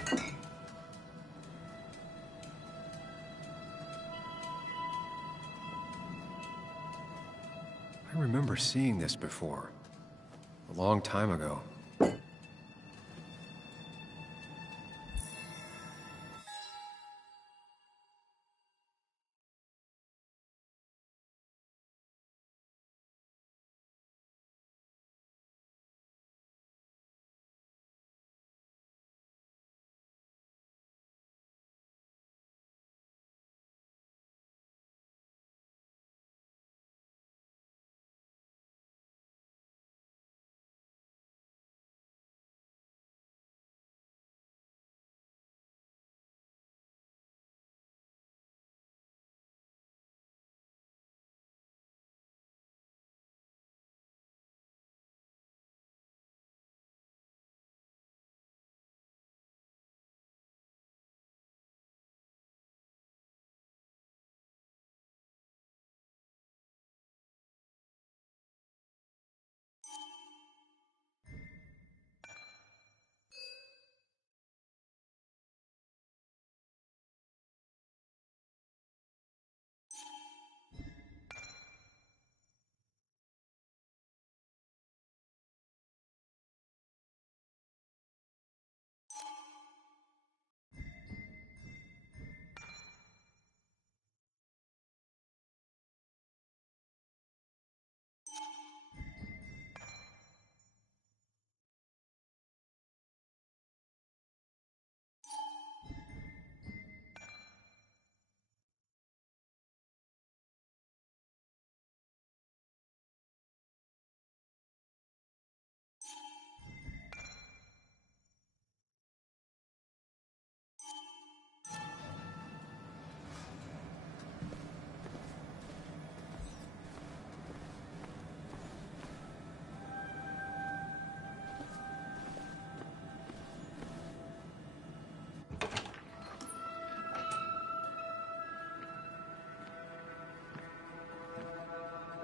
I remember seeing this before, a long time ago.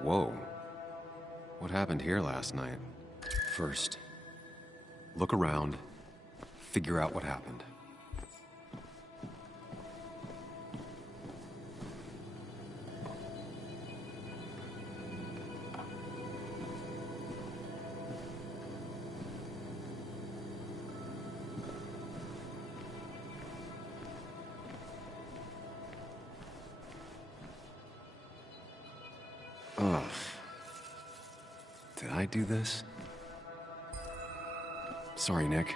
Whoa. What happened here last night? First, look around, figure out what happened. Ugh. Did I do this? Sorry, Nick.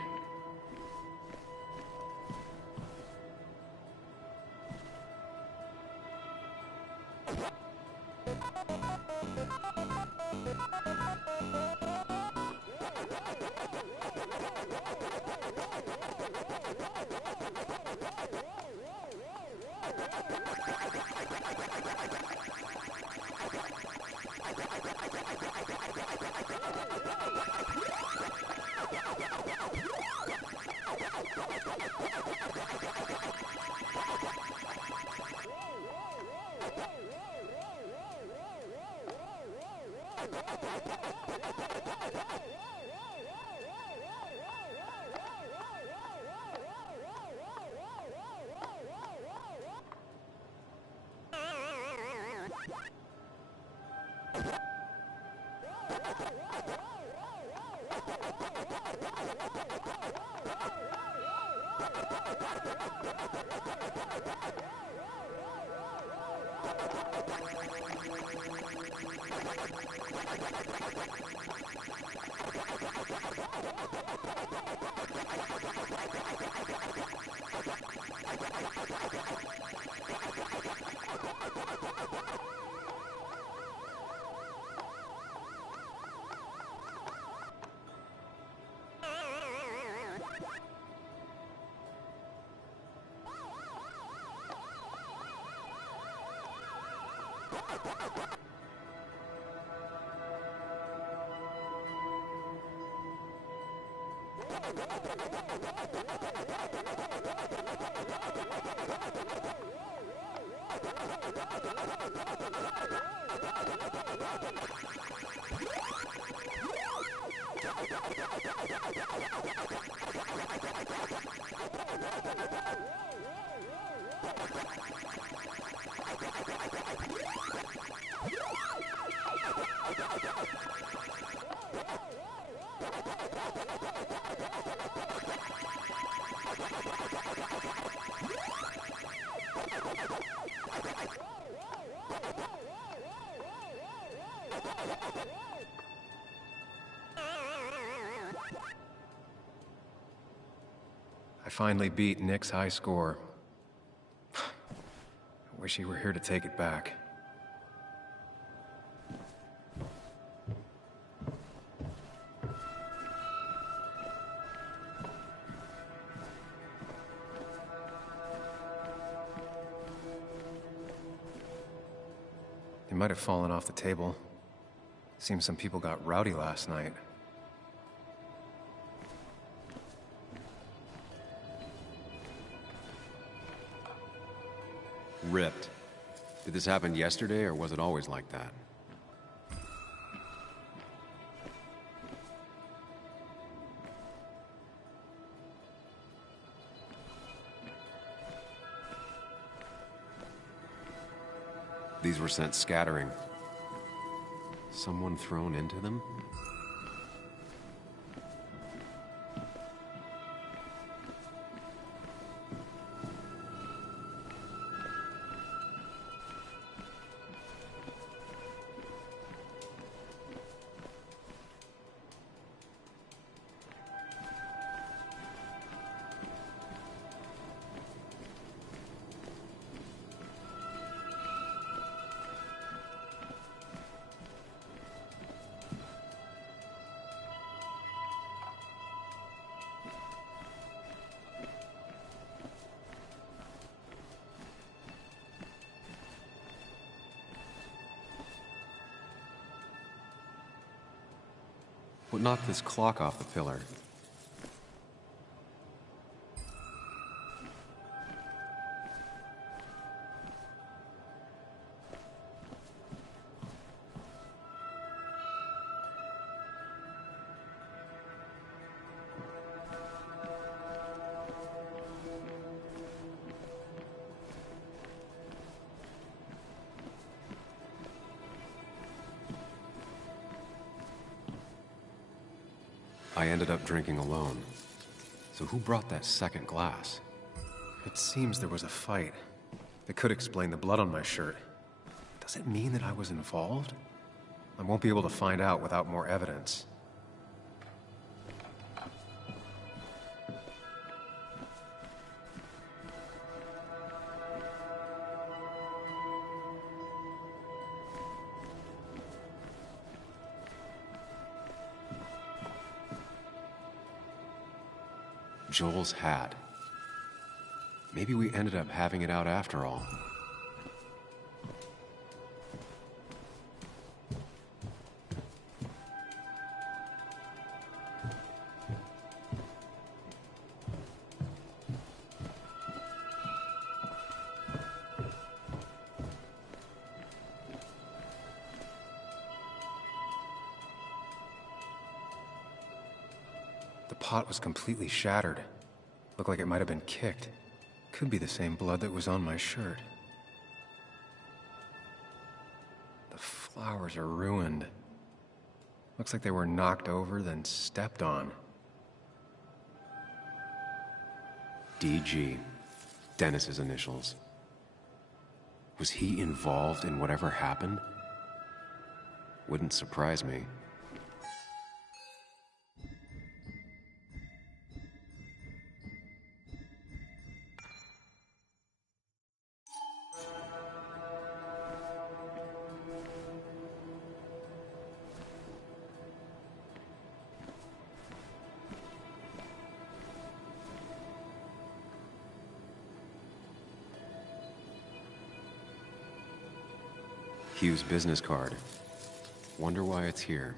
I finally beat Nick's high score. I wish he were here to take it back. They might have fallen off the table. Seems some people got rowdy last night. Ripped. Did this happen yesterday, or was it always like that? These were sent scattering. Someone thrown into them? What knocked this clock off the pillar? I ended up drinking alone. So who brought that second glass? It seems there was a fight. It could explain the blood on my shirt. Does it mean that I was involved? I won't be able to find out without more evidence. Joel's hat. Maybe we ended up having it out after all. The pot was completely shattered. Looked like it might have been kicked. Could be the same blood that was on my shirt. The flowers are ruined. Looks like they were knocked over, then stepped on. DG. Dennis's initials. Was he involved in whatever happened? Wouldn't surprise me. Hugh's business card. Wonder why it's here.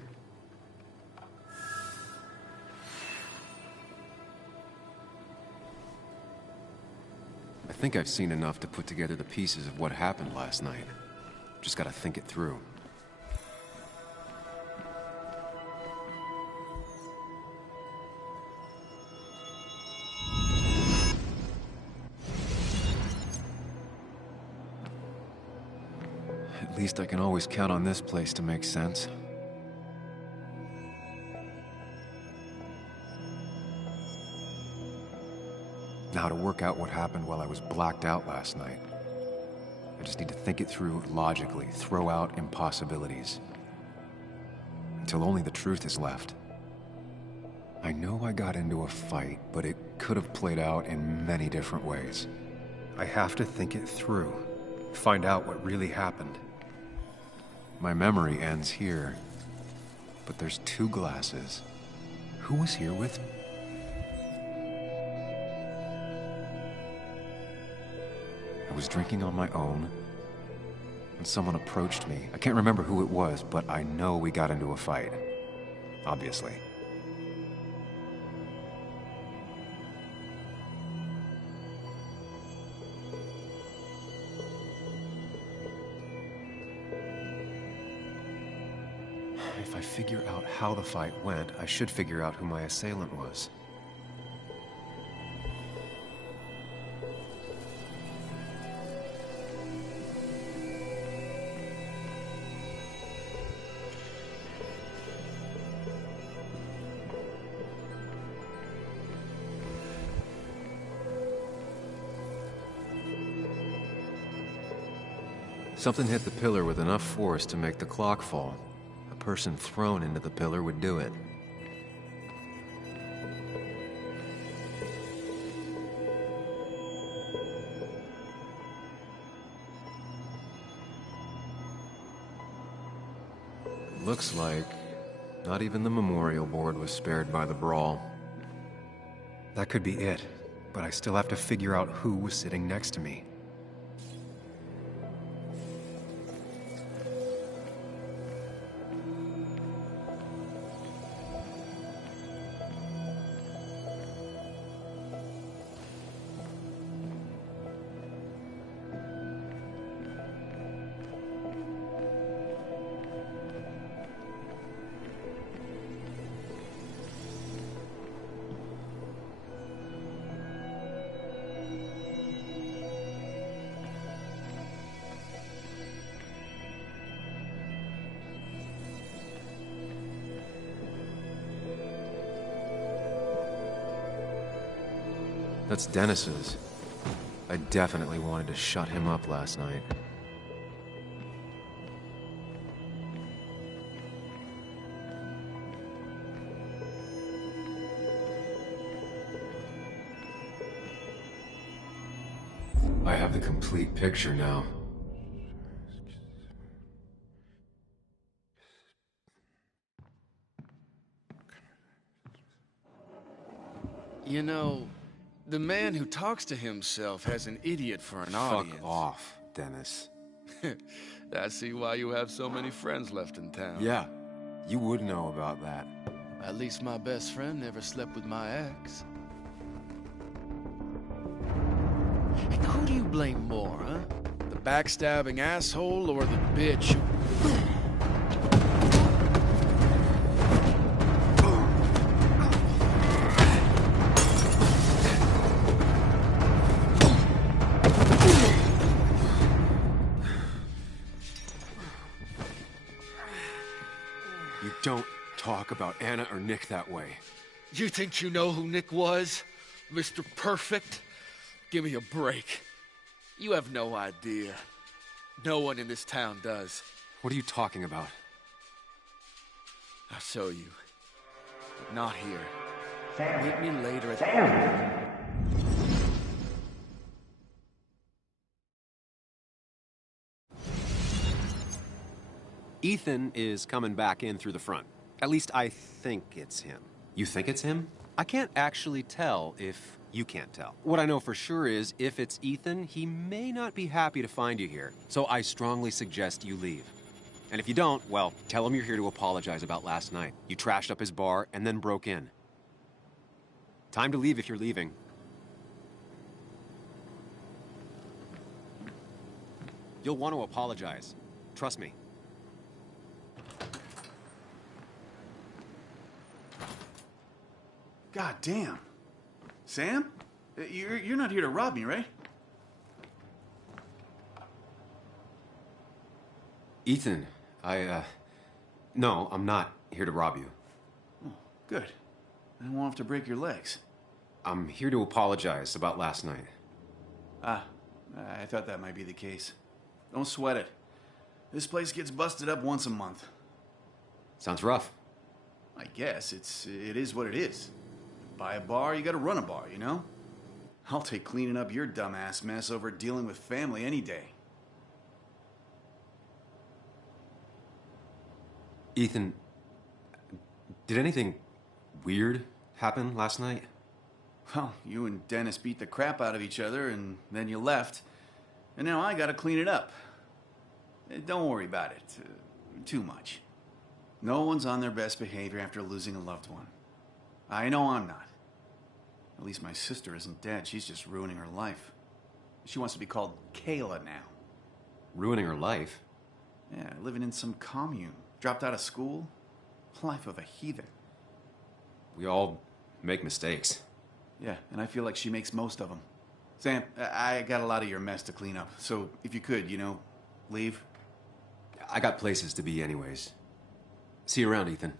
I think I've seen enough to put together the pieces of what happened last night. Just gotta think it through. At least I can always count on this place to make sense. Now to work out what happened while I was blacked out last night. I just need to think it through logically, throw out impossibilities. Until only the truth is left. I know I got into a fight, but it could have played out in many different ways. I have to think it through, find out what really happened. My memory ends here, but there's 2 glasses. Who was here with me? I was drinking on my own, and someone approached me. I can't remember who it was, but I know we got into a fight. Obviously. If I figure out how the fight went, I should figure out who my assailant was. Something hit the pillar with enough force to make the clock fall. A person thrown into the pillar would do it. Looks like not even the memorial board was spared by the brawl. That could be it, but I still have to figure out who was sitting next to me. That's Dennis's. I definitely wanted to shut him up last night. I have the complete picture now. You know, the man who talks to himself has an idiot for an audience. Fuck off, Dennis. I see why you have so many friends left in town. Yeah, you would know about that. At least my best friend never slept with my ex. And who do you blame more, huh? The backstabbing asshole or the bitch who... You don't talk about Anna or Nick that way. You think you know who Nick was? Mr. Perfect? Give me a break. You have no idea. No one in this town does. What are you talking about? I'll show you. But not here. Meet me later at the... Ethan is coming back in through the front. At least I think it's him. You think it's him? I can't actually tell if you can't tell. What I know for sure is, if it's Ethan, he may not be happy to find you here. So I strongly suggest you leave. And if you don't, well, tell him you're here to apologize about last night. You trashed up his bar and then broke in. Time to leave if you're leaving. You'll want to apologize. Trust me. God damn. Sam? You're not here to rob me, right? Ethan, no, I'm not here to rob you. Oh, good. I won't have to break your legs. I'm here to apologize about last night. Ah, I thought that might be the case. Don't sweat it. This place gets busted up once a month. Sounds rough. I guess it is what it is. Buy a bar, you gotta run a bar, you know? I'll take cleaning up your dumbass mess over dealing with family any day. Ethan, did anything weird happen last night? Well, you and Dennis beat the crap out of each other, and then you left. And now I gotta clean it up. Don't worry about it too much. No one's on their best behavior after losing a loved one. I know I'm not. At least my sister isn't dead. She's just ruining her life. She wants to be called Kayla now. Ruining her life? Yeah, living in some commune. Dropped out of school. Life of a heathen. We all make mistakes. Yeah, and I feel like she makes most of them. Sam, I got a lot of your mess to clean up. So if you could, leave. I got places to be anyways. See you around, Ethan.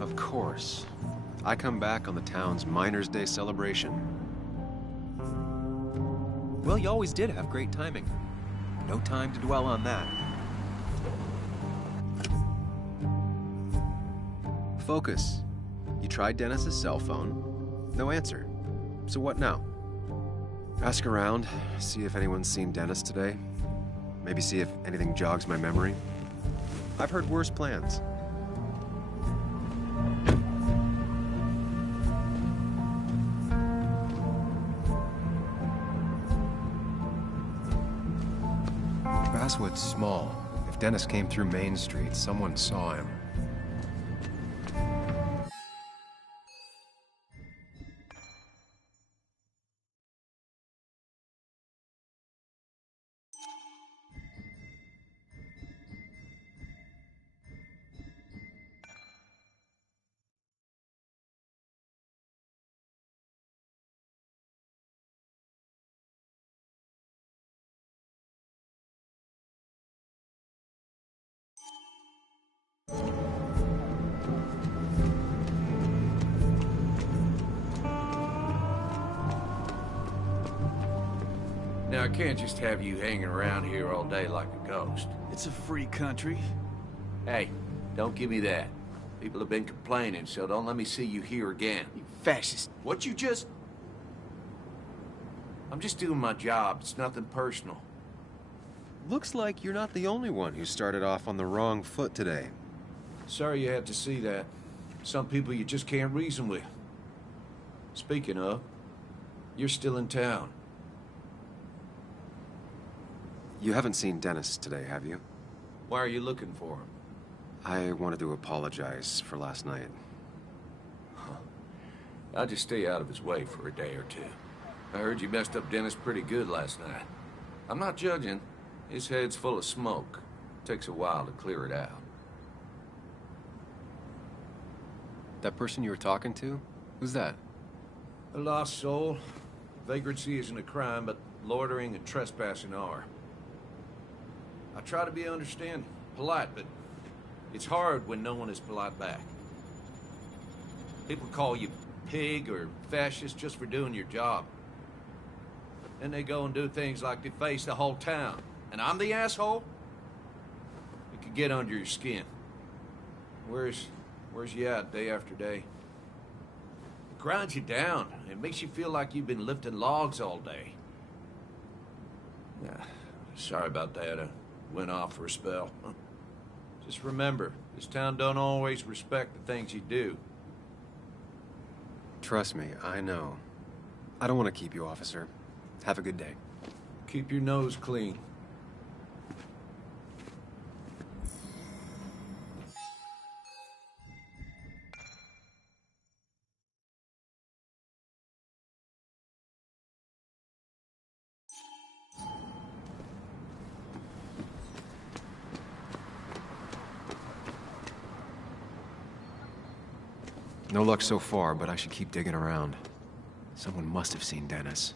Of course. I come back on the town's Miners' Day celebration. Well, you always did have great timing. No time to dwell on that. Focus. You tried Dennis's cell phone. No answer. So what now? Ask around, see if anyone's seen Dennis today. Maybe see if anything jogs my memory. I've heard worse plans. Basswood's small. If Dennis came through Main Street, someone saw him. Now, I can't just have you hanging around here all day like a ghost. It's a free country. Hey, don't give me that. People have been complaining, so don't let me see you here again. You fascist. What you just... I'm just doing my job. It's nothing personal. Looks like you're not the only one who started off on the wrong foot today. Sorry you had to see that. Some people you just can't reason with. Speaking of, you're still in town. You haven't seen Dennis today, have you? Why are you looking for him? I wanted to apologize for last night. I'll just stay out of his way for a day or two. I heard you messed up Dennis pretty good last night. I'm not judging. His head's full of smoke. Takes a while to clear it out. That person you were talking to? Who's that? A lost soul. Vagrancy isn't a crime, but loitering and trespassing are. I try to be understanding, polite, but it's hard when no one is polite back. People call you pig or fascist just for doing your job. Then they go and do things like deface the whole town. And I'm the asshole? It could get under your skin. Where's you at day after day? It grinds you down. It makes you feel like you've been lifting logs all day. Yeah, sorry about that. I went off for a spell. Just remember, this town don't always respect the things you do. Trust me, I know. I don't want to keep you, officer. Have a good day. Keep your nose clean. No luck so far, but I should keep digging around. Someone must have seen Dennis.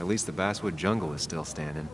At least the Basswood jungle is still standing.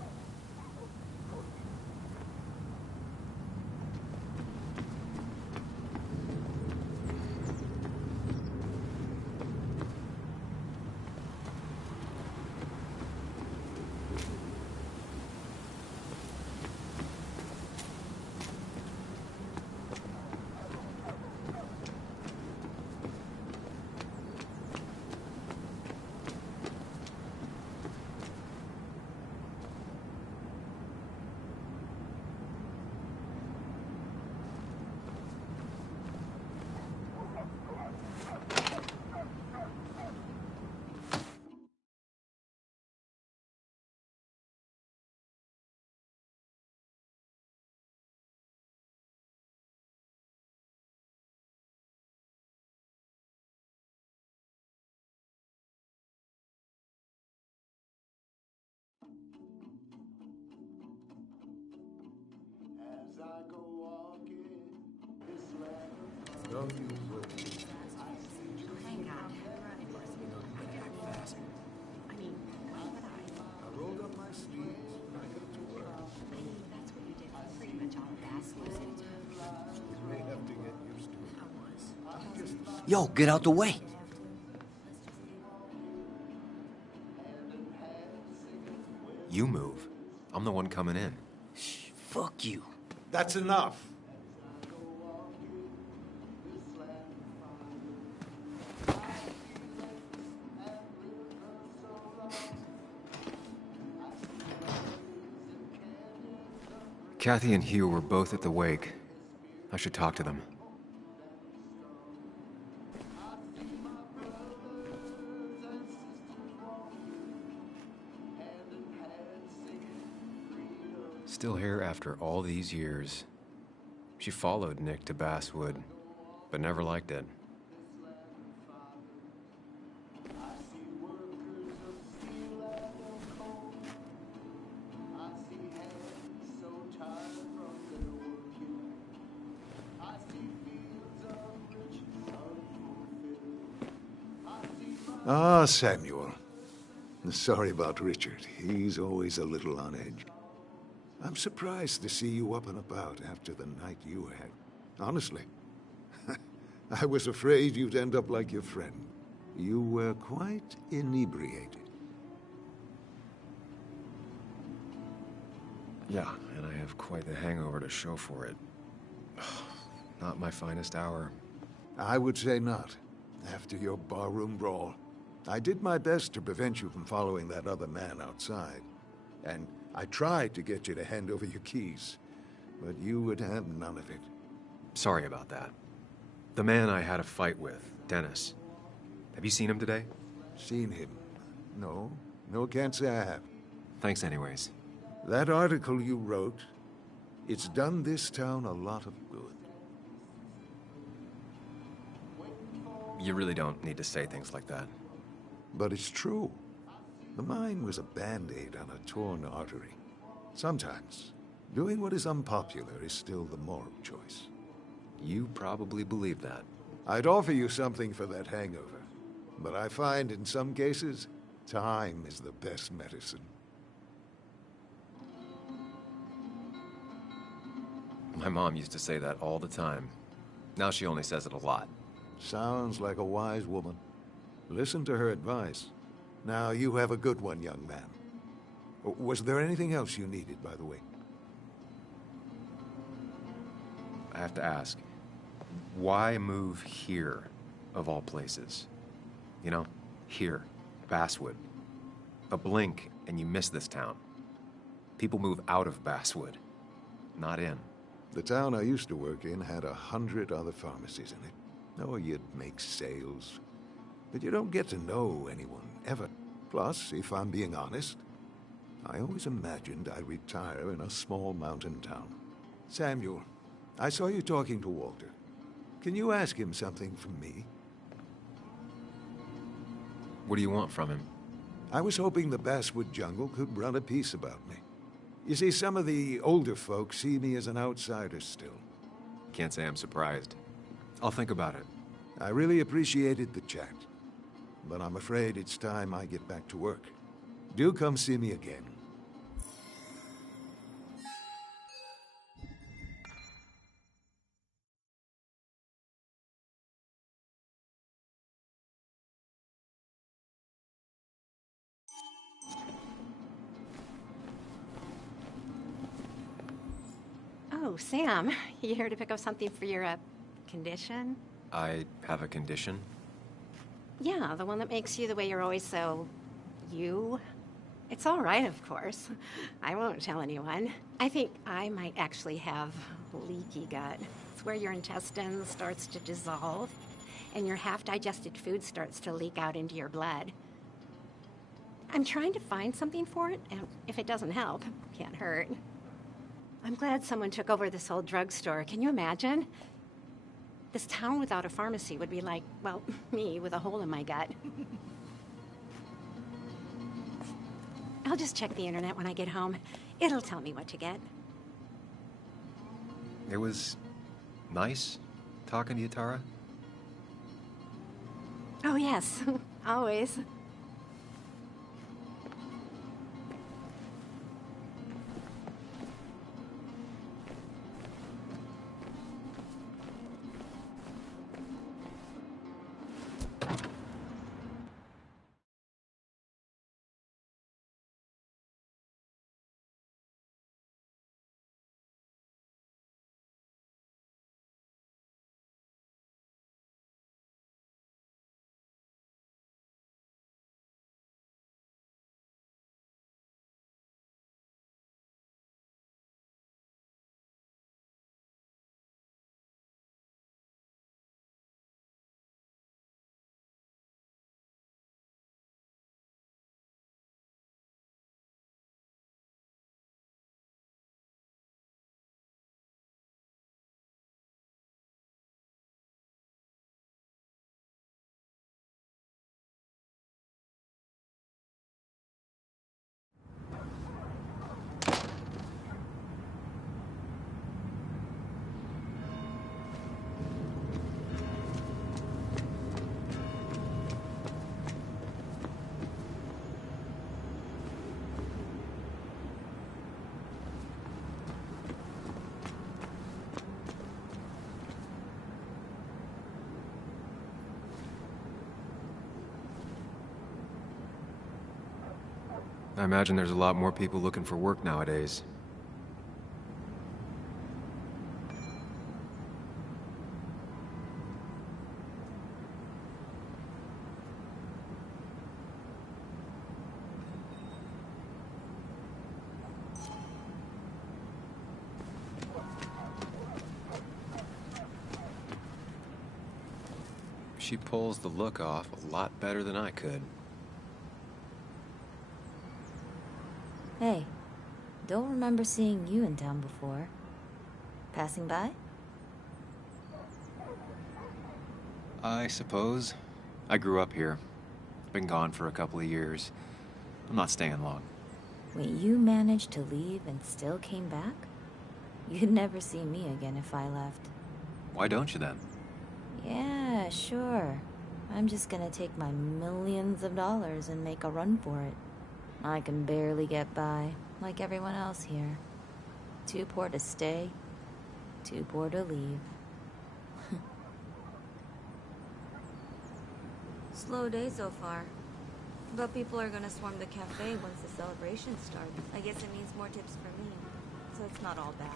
As I go walking this land of Yo, get out the way. You move. I'm the one coming in. Fuck you. That's enough. Kathy and Hugh were both at the wake. I should talk to them. Still here after all these years. She followed Nick to Basswood, but never liked it. Ah, Samuel. Sorry about Richard. He's always a little on edge. I'm surprised to see you up and about after the night you had. Honestly. I was afraid you'd end up like your friend. You were quite inebriated. Yeah, and I have quite the hangover to show for it. Not my finest hour. I would say not, after your barroom brawl. I did my best to prevent you from following that other man outside. And I tried to get you to hand over your keys, but you would have none of it. Sorry about that. The man I had a fight with, Dennis. Have you seen him today? Seen him? No. No, can't say I have. Thanks anyways. That article you wrote, it's done this town a lot of good. You really don't need to say things like that. But it's true. The mine was a band-aid on a torn artery. Sometimes, doing what is unpopular is still the moral choice. You probably believe that. I'd offer you something for that hangover, but I find in some cases, time is the best medicine. My mom used to say that all the time. Now she only says it a lot. Sounds like a wise woman. Listen to her advice. Now you have a good one, young man. Was there anything else you needed, by the way? I have to ask, why move here, of all places? You know, here, Basswood. A blink and you miss this town. People move out of Basswood, not in. The town I used to work in had 100 other pharmacies in it. Oh, you'd make sales. But you don't get to know anyone, ever. Plus, if I'm being honest, I always imagined I'd retire in a small mountain town. Samuel, I saw you talking to Walter. Can you ask him something from me? What do you want from him? I was hoping the Basswood jungle could run a piece about me. You see, some of the older folks see me as an outsider still. Can't say I'm surprised. I'll think about it. I really appreciated the chat, but I'm afraid it's time I get back to work. Do come see me again. Oh, Sam, you here to pick up something for your, condition? I have a condition? Yeah, the one that makes you the way you're always so... you? It's all right, of course. I won't tell anyone. I think I might actually have leaky gut. It's where your intestine starts to dissolve, and your half-digested food starts to leak out into your blood. I'm trying to find something for it, and if it doesn't help, can't hurt. I'm glad someone took over this old drugstore. Can you imagine? This town without a pharmacy would be like, well, me with a hole in my gut. I'll just check the internet when I get home. It'll tell me what to get. It was nice talking to you, Tara? Oh, yes. Always. I imagine there's a lot more people looking for work nowadays. She pulls the look off a lot better than I could. Hey, don't remember seeing you in town before. Passing by? I suppose. I grew up here. Been gone for a couple of years. I'm not staying long. Wait, you managed to leave and still came back? You'd never see me again if I left. Why don't you then? Yeah, sure. I'm just gonna take my millions of dollars and make a run for it. I can barely get by, like everyone else here. Too poor to stay, too poor to leave. Slow day so far. But people are gonna swarm the cafe once the celebration starts. I guess it means more tips for me, so it's not all bad.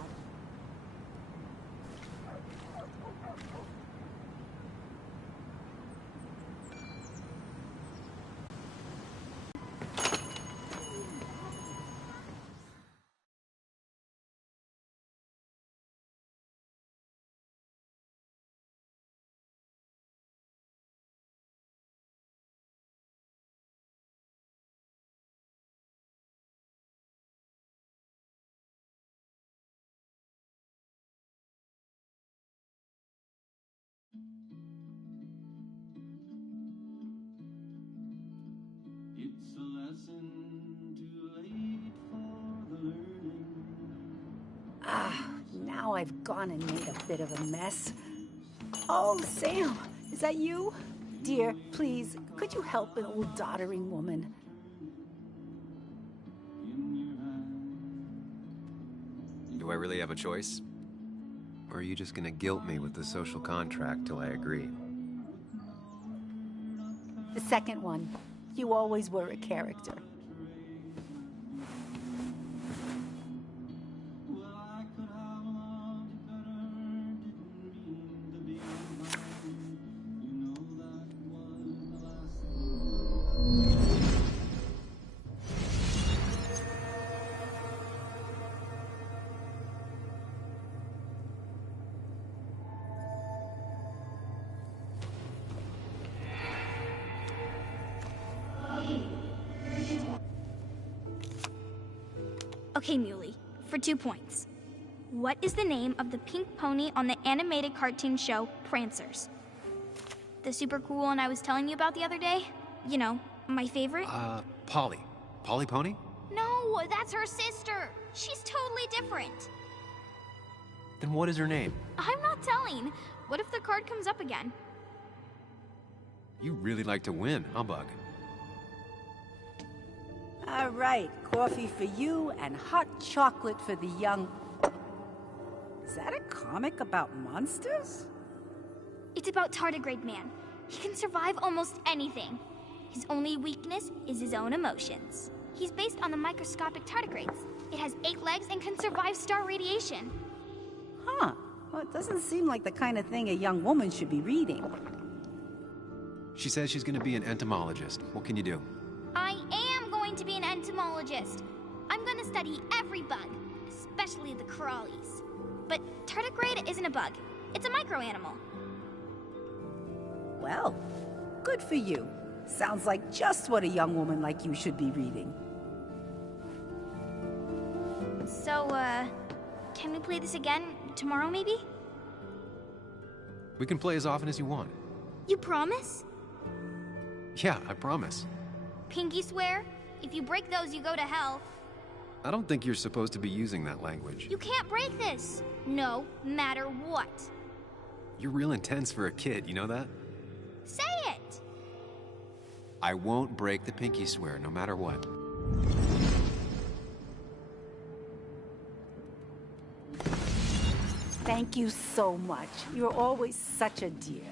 It's a lesson too late for the learning. Ah, now I've gone and made a bit of a mess. Oh, Sam, is that you? Dear, please, could you help an old doddering woman? Do I really have a choice? Or are you just gonna guilt me with the social contract till I agree? The second one. You always were a character. Okay, Muley, for 2 points. What is the name of the pink pony on the animated cartoon show Prancers? The super cool one I was telling you about the other day? You know, my favorite? Polly. Polly Pony? No, that's her sister. She's totally different. Then what is her name? I'm not telling. What if the card comes up again? You really like to win, humbug. All right, coffee for you and hot chocolate for the young... Is that a comic about monsters? It's about Tardigrade Man. He can survive almost anything. His only weakness is his own emotions. He's based on the microscopic tardigrades. It has 8 legs and can survive star radiation. Huh. Well, it doesn't seem like the kind of thing a young woman should be reading. She says she's gonna be an entomologist. What can you do? I am going to be an entomologist. I'm going to study every bug, especially the crawlies. But tardigrade isn't a bug. It's a microanimal. Well, good for you. Sounds like just what a young woman like you should be reading. So, can we play this again tomorrow, maybe? We can play as often as you want. You promise? Yeah, I promise. Pinky swear? If you break those, you go to hell. I don't think you're supposed to be using that language. You can't break this. No matter what. You're real intense for a kid, you know that? Say it! I won't break the pinky swear, no matter what. Thank you so much. You're always such a dear.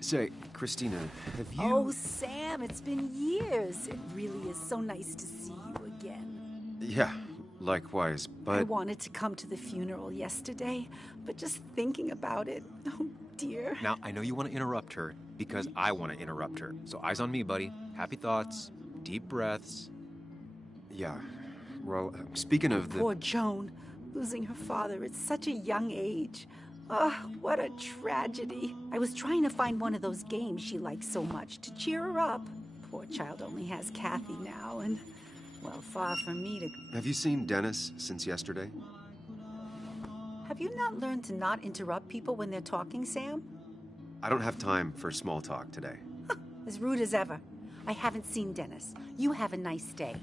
Say, Christina, have you... Oh, Sam, it's been years. It really is so nice to see you again. Yeah, likewise, but... I wanted to come to the funeral yesterday, but just thinking about it, oh dear. Now, I know you want to interrupt her, because I want to interrupt her. So eyes on me, buddy. Happy thoughts, deep breaths. Yeah, well, speaking of the... Poor Joan, losing her father at such a young age. Oh, what a tragedy. I was trying to find one of those games she likes so much to cheer her up. Poor child only has Kathy now, and, well, far from me to... Have you seen Dennis since yesterday? Have you not learned to not interrupt people when they're talking, Sam? I don't have time for small talk today. As rude as ever. I haven't seen Dennis. You have a nice day.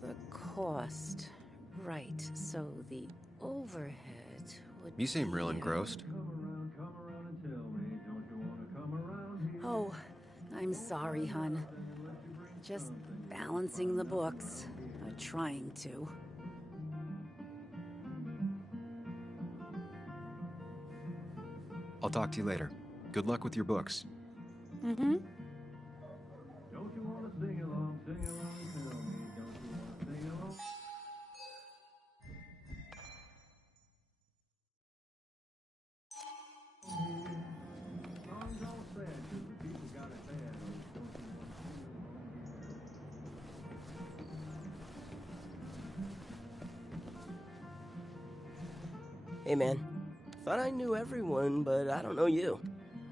The cost. Right, so the overhead would You seem real be- engrossed. Oh, I'm sorry, hun. Just balancing the books. Or trying to. I'll talk to you later. Good luck with your books. Mm-hmm. Hey, man. Thought I knew everyone, but I don't know you.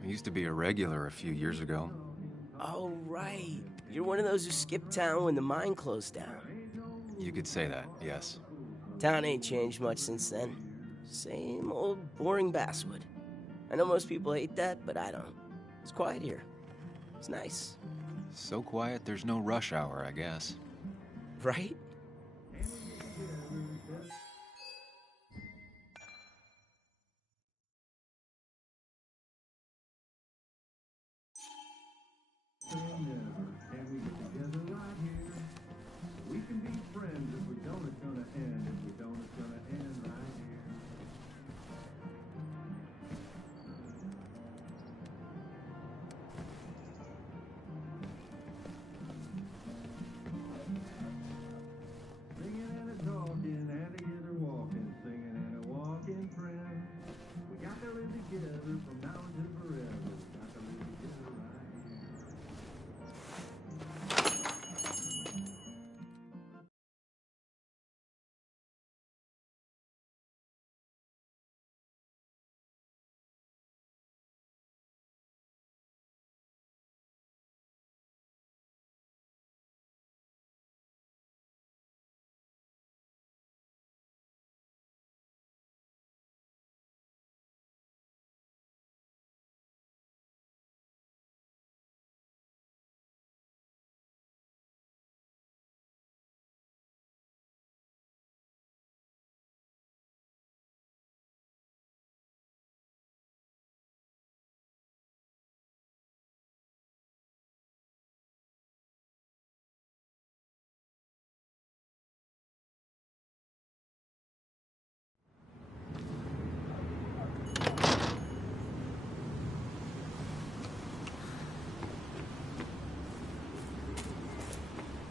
I used to be a regular a few years ago. Oh, right. You're one of those who skipped town when the mine closed down. You could say that, yes. Town ain't changed much since then. Same old boring basswood. I know most people hate that, but I don't. It's quiet here. It's nice. So quiet, there's no rush hour, I guess. Right?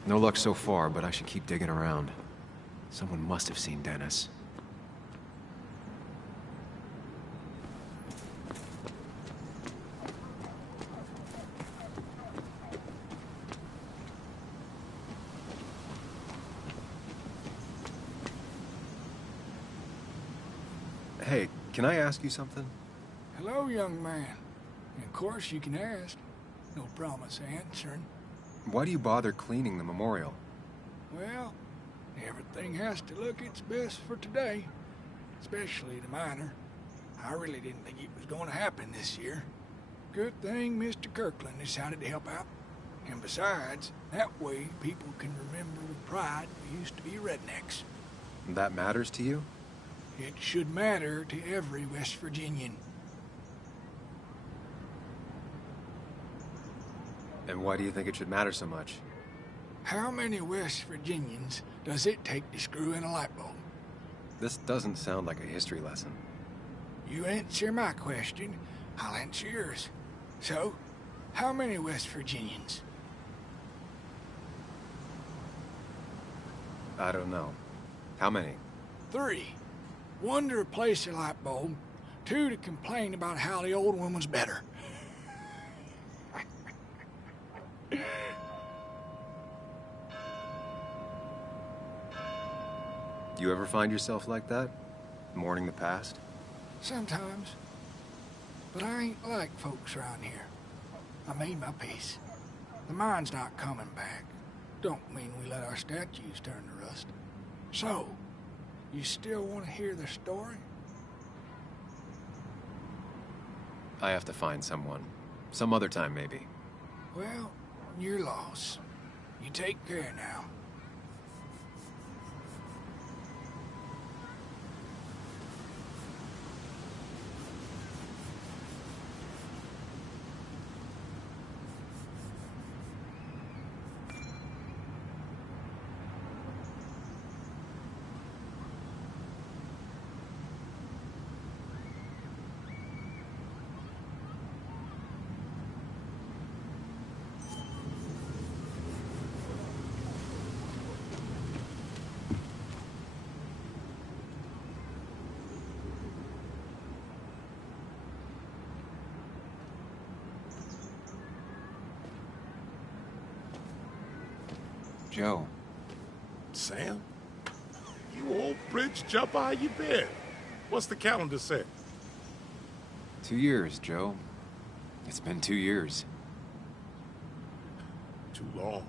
No luck so far, but I should keep digging around. Someone must have seen Dennis. Hey, can I ask you something? Hello, young man. Of course you can ask. No promise answering. Why do you bother cleaning the memorial? Well, everything has to look its best for today. Especially the miner. I really didn't think it was going to happen this year. Good thing Mr. Kirkland decided to help out. And besides, that way people can remember with pride we used to be rednecks. That matters to you? It should matter to every West Virginian. And why do you think it should matter so much? How many West Virginians does it take to screw in a light bulb? This doesn't sound like a history lesson. You answer my question, I'll answer yours. So, how many West Virginians? I don't know. How many? 3. 1 to replace a light bulb. 2 to complain about how the old one was better. You ever find yourself like that? Mourning the past? Sometimes. But I ain't like folks around here. I made my peace. The mine's not coming back. Don't mean we let our statues turn to rust. So, you still want to hear the story? I have to find someone. Some other time, maybe. Well, your loss. You take care now. Joe. Sam? You old bridge jumper, how you been? What's the calendar say? 2 years, Joe. It's been 2 years. Too long.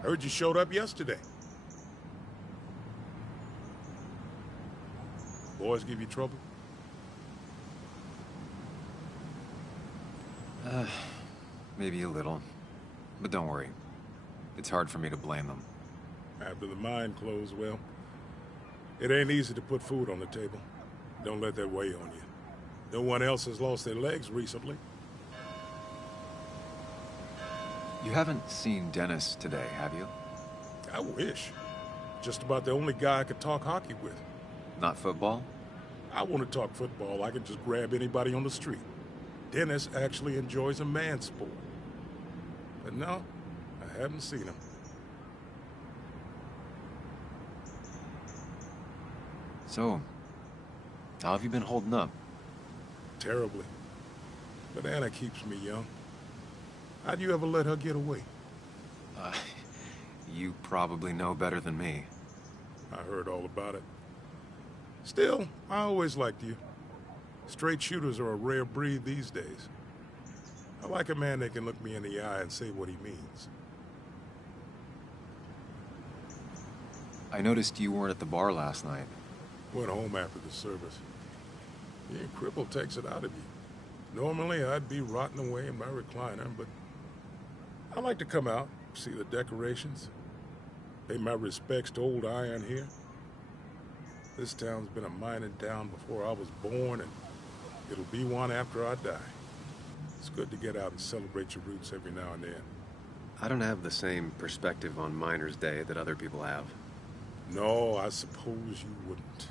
Heard you showed up yesterday. Boys give you trouble? Maybe a little. But don't worry. It's hard for me to blame them. After the mine closed, well, it ain't easy to put food on the table. Don't let that weigh on you. No one else has lost their legs recently. You haven't seen Dennis today, have you? I wish. Just about the only guy I could talk hockey with. Not football? I want to talk football. I can just grab anybody on the street. Dennis actually enjoys a man's sport. But no, I haven't seen him. So, How have you been holding up? Terribly. But Anna keeps me young. How'd you ever let her get away? You probably know better than me. I heard all about it. Still, I always liked you. Straight shooters are a rare breed these days. I like a man that can look me in the eye and say what he means. I noticed you weren't at the bar last night. Went home after the service. Being crippled takes it out of you. Normally, I'd be rotting away in my recliner, but I like to come out, see the decorations, pay my respects to old iron here. This town's been a mining town before I was born, and it'll be one after I die. It's good to get out and celebrate your roots every now and then. I don't have the same perspective on Miners' Day that other people have. No, I suppose you wouldn't.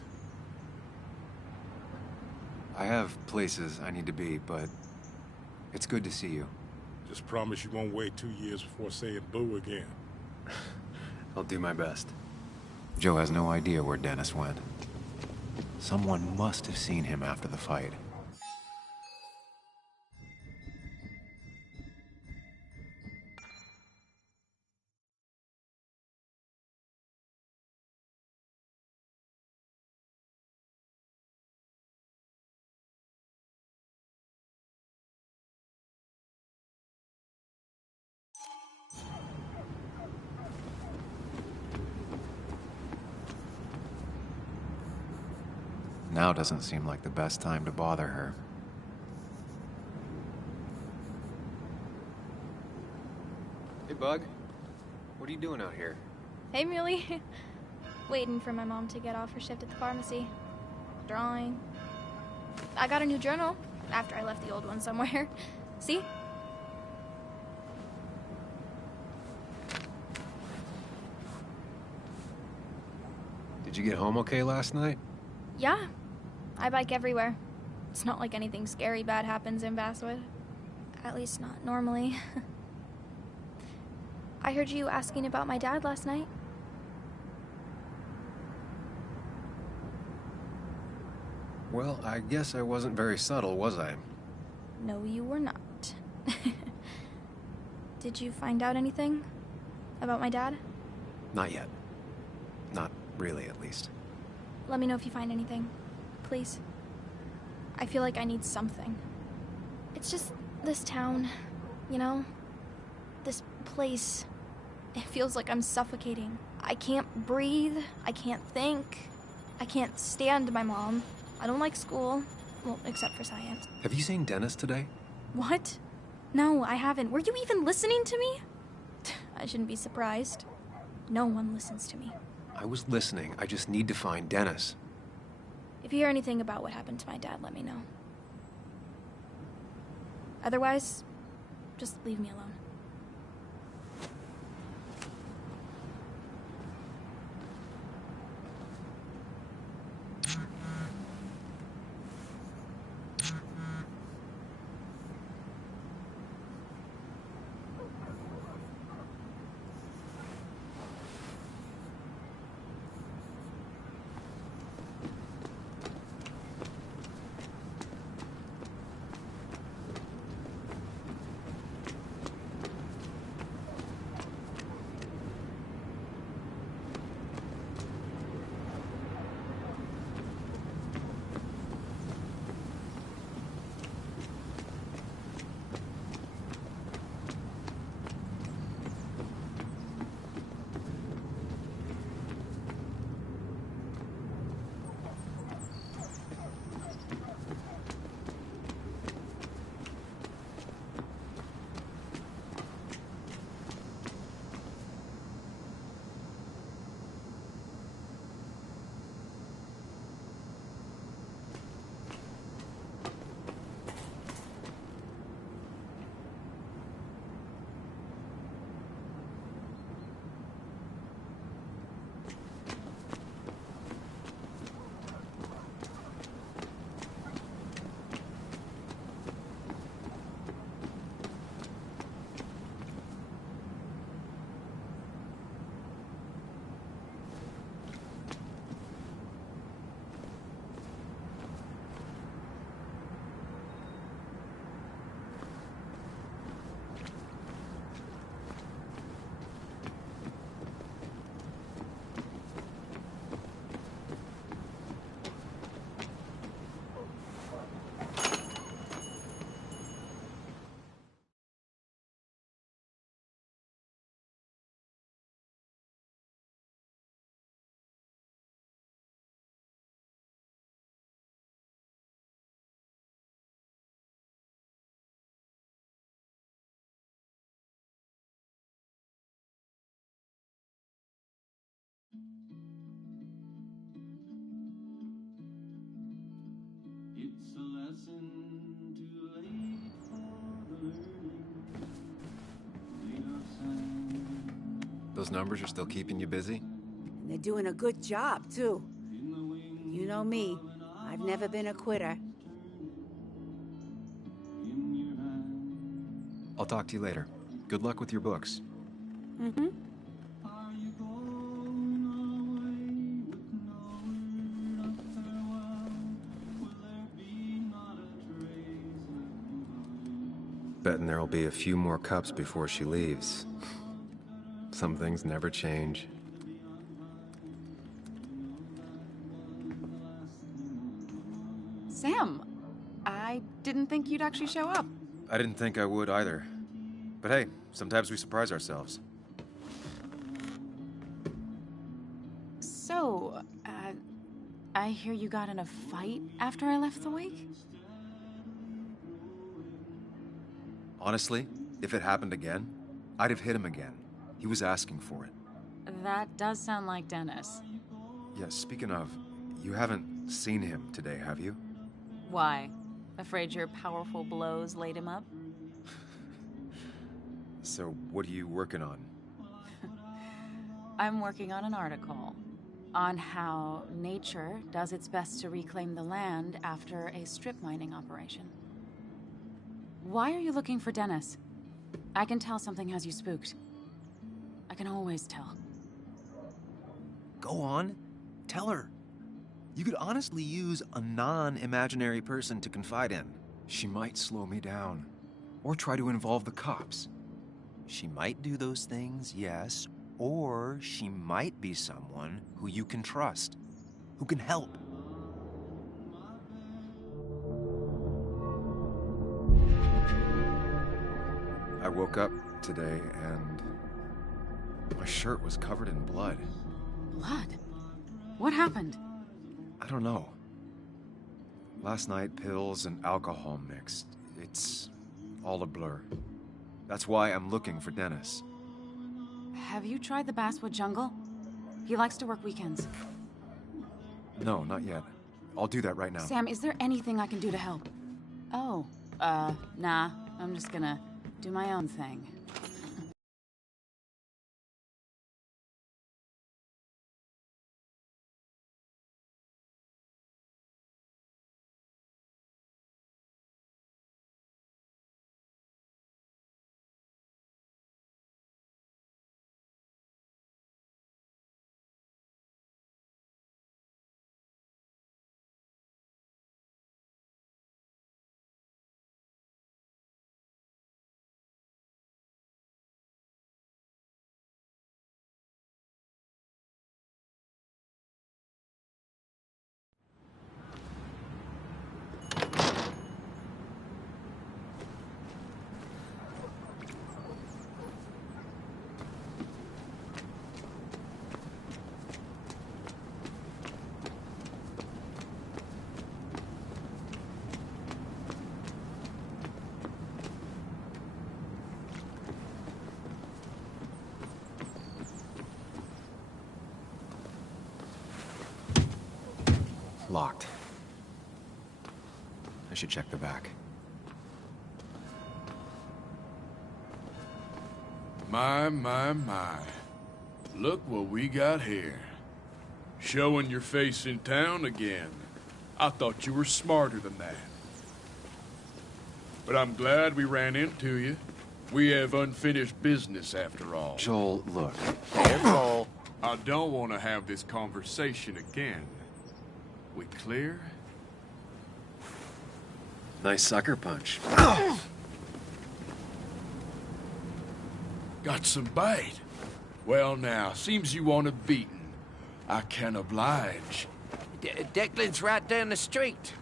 I have places I need to be, but it's good to see you. Just promise you won't wait 2 years before saying boo again. I'll do my best. Joe has no idea where Dennis went. Someone must have seen him after the fight. Now doesn't seem like the best time to bother her. Hey, Bug. What are you doing out here? Hey, Muley. Waiting for my mom to get off her shift at the pharmacy. Drawing. I got a new journal after I left the old one somewhere. See? Did you get home okay last night? Yeah. I bike everywhere. It's not like anything scary bad happens in Basswood. At least not normally. I heard you asking about my dad last night. Well, I guess I wasn't very subtle, was I? No, you were not. Did you find out anything about my dad? Not yet. Not really, at least. Let me know if you find anything. Please. I feel like I need something. It's just this town, you know? This place. It feels like I'm suffocating. I can't breathe. I can't think. I can't stand my mom. I don't like school. Well, except for science. Have you seen Dennis today? What? No, I haven't. Were you even listening to me? I shouldn't be surprised. No one listens to me. I was listening. I just need to find Dennis. If you hear anything about what happened to my dad, let me know. Otherwise, just leave me alone. Those numbers are still keeping you busy? And they're doing a good job, too. You know me. I've never been a quitter. I'll talk to you later. Good luck with your books. Mm-hmm. Betting there'll be a few more cups before she leaves. Some things never change. Sam, I didn't think you'd actually show up. I didn't think I would either. But hey, sometimes we surprise ourselves. So, I hear you got in a fight after I left the wake? Honestly, if it happened again, I'd have hit him again. He was asking for it. That does sound like Dennis. Yeah, speaking of, you haven't seen him today, have you? Why? Afraid your powerful blows laid him up? So, what are you working on? I'm working on an article on how nature does its best to reclaim the land after a strip mining operation. Why are you looking for Dennis? I can tell something has you spooked. I can always tell. Go on. Tell her. You could honestly use a non-imaginary person to confide in. She might slow me down. Or try to involve the cops. She might do those things, yes. Or she might be someone who you can trust. Who can help. I woke up today and my shirt was covered in blood. Blood? What happened? I don't know. Last night, pills and alcohol mixed. It's all a blur. That's why I'm looking for Dennis. Have you tried the Basswood Jungle? He likes to work weekends. No, not yet. I'll do that right now. Sam, is there anything I can do to help? Oh, nah. I'm just gonna do my own thing. Locked. I should check the back. My. Look what we got here. Showing your face in town again. I thought you were smarter than that. But I'm glad we ran into you. We have unfinished business after all. Joel, look. Careful. I don't want to have this conversation again. We clear? Nice sucker punch. Got some bite. Well now, seems you want a beating. I can oblige. Declan's right down the street.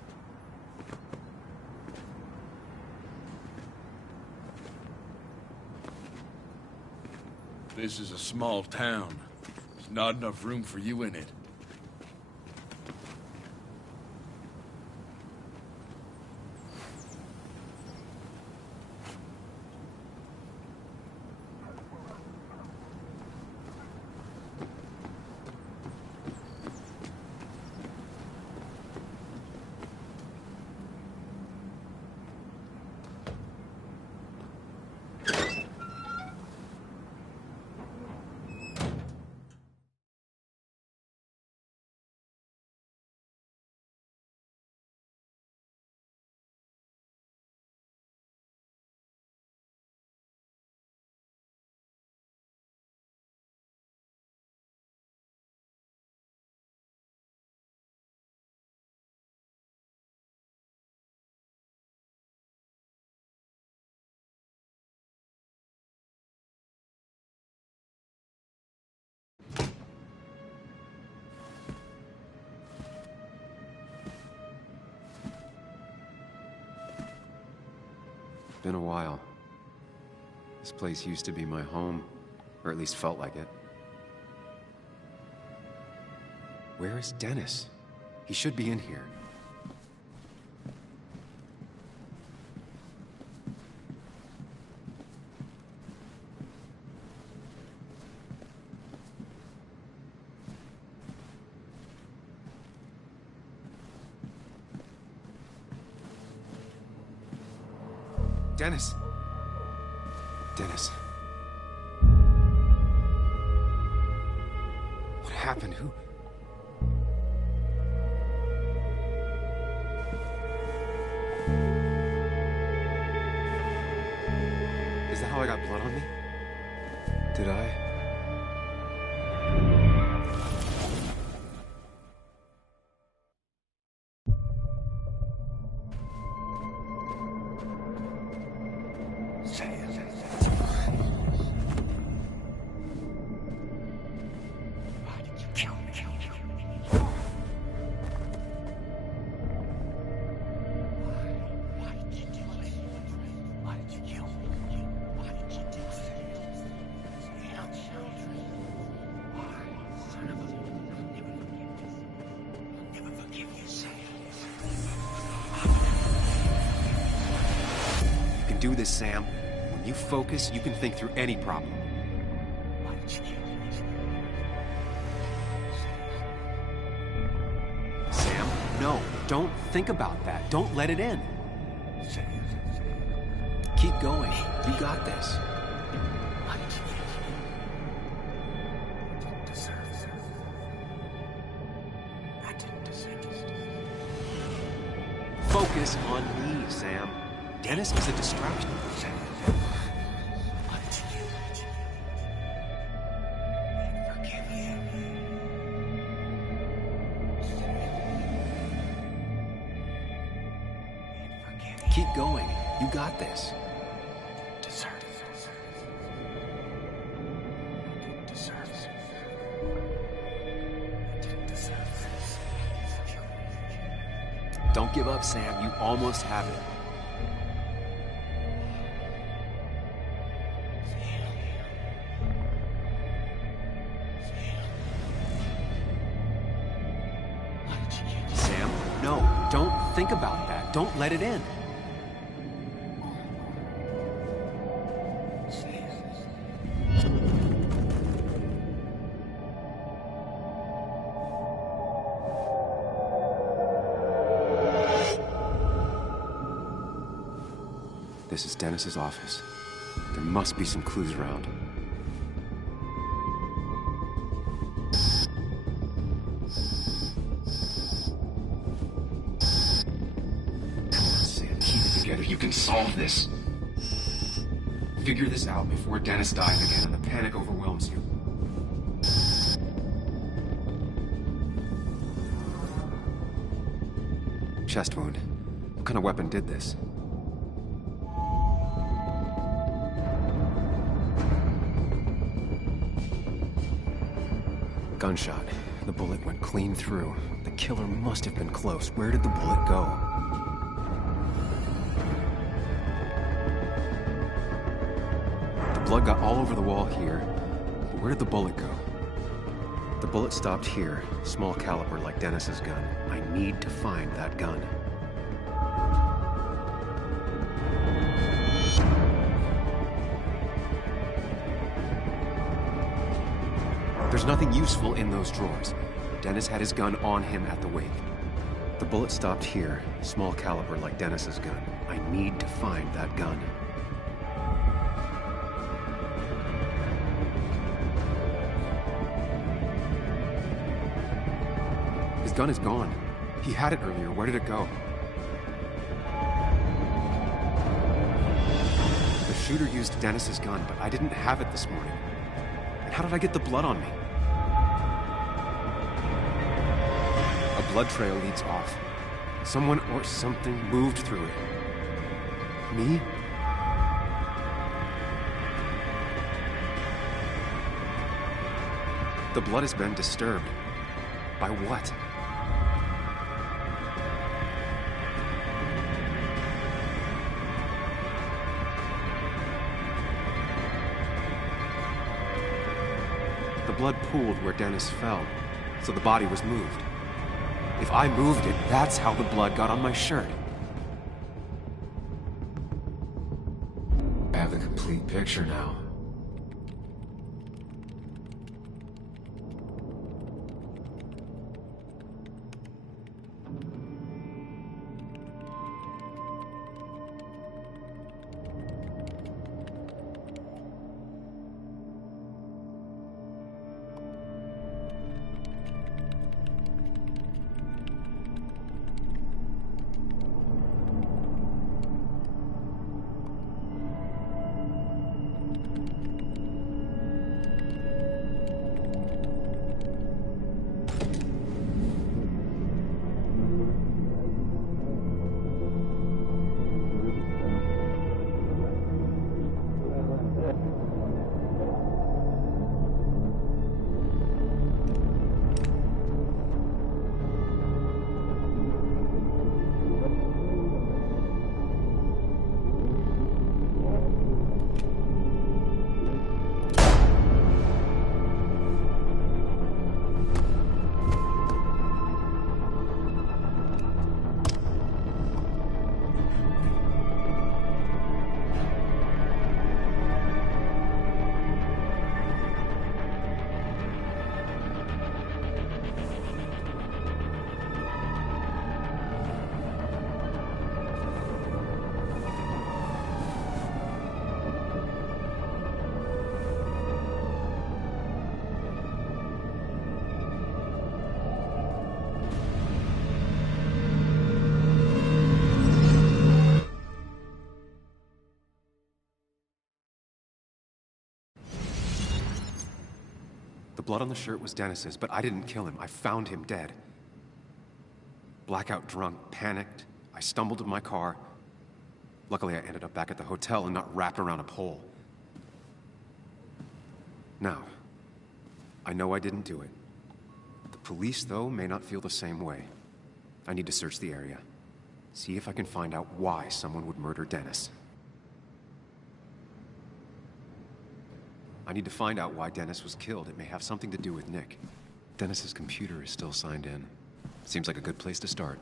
This is a small town. There's not enough room for you in it. been a while. This place used to be my home, or at least felt like it. Where is Dennis? He should be in here. Dennis! Dennis. What happened? Who? Is that how I got blood on me? Did I? Do this, Sam. When you focus, you can think through any problem. Sam, no, don't think about that. Don't let it in. Keep going. You got this. Focus on me, Sam. Dennis is a distraction. Keep going. You got this. Don't give up, Sam. You almost have it. Think about that. Don't let it in. This is Dennis's office. There must be some clues around. You can solve this. Figure this out before Dennis dies again and the panic overwhelms you. Chest wound. What kind of weapon did this? Gunshot. The bullet went clean through. The killer must have been close. Where did the bullet go? Blood got all over the wall here. But where did the bullet go? The bullet stopped here, small caliber like Dennis's gun. I need to find that gun. There's nothing useful in those drawers. Dennis had his gun on him at the wake. The bullet stopped here, small caliber like Dennis's gun. I need to find that gun. His gun is gone. He had it earlier. Where did it go? The shooter used Dennis's gun, but I didn't have it this morning. And how did I get the blood on me? A blood trail leads off. Someone or something moved through it. Me? The blood has been disturbed. By what? blood pooled where Dennis fell, so the body was moved. If I moved it, that's how the blood got on my shirt. I have the complete picture now. The blood on the shirt was Dennis's, but I didn't kill him. I found him dead. Blackout drunk, panicked. I stumbled to my car. Luckily, I ended up back at the hotel and not wrapped around a pole. Now, I know I didn't do it. The police, though, may not feel the same way. I need to search the area. See if I can find out why someone would murder Dennis. I need to find out why Dennis was killed. It may have something to do with Nick. Dennis's computer is still signed in. Seems like a good place to start.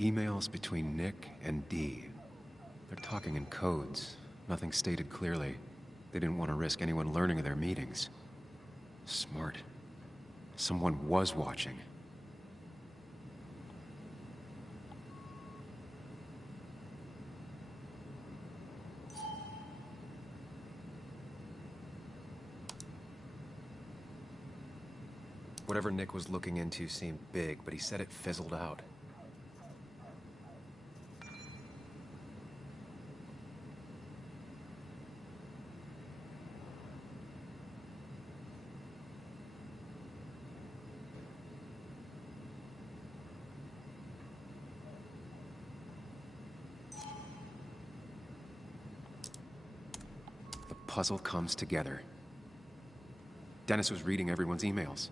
Emails between Nick and Dee. They're talking in codes. Nothing stated clearly. They didn't want to risk anyone learning of their meetings. Smart. Someone was watching. Whatever Nick was looking into seemed big, but he said it fizzled out. puzzle comes together. Dennis was reading everyone's emails.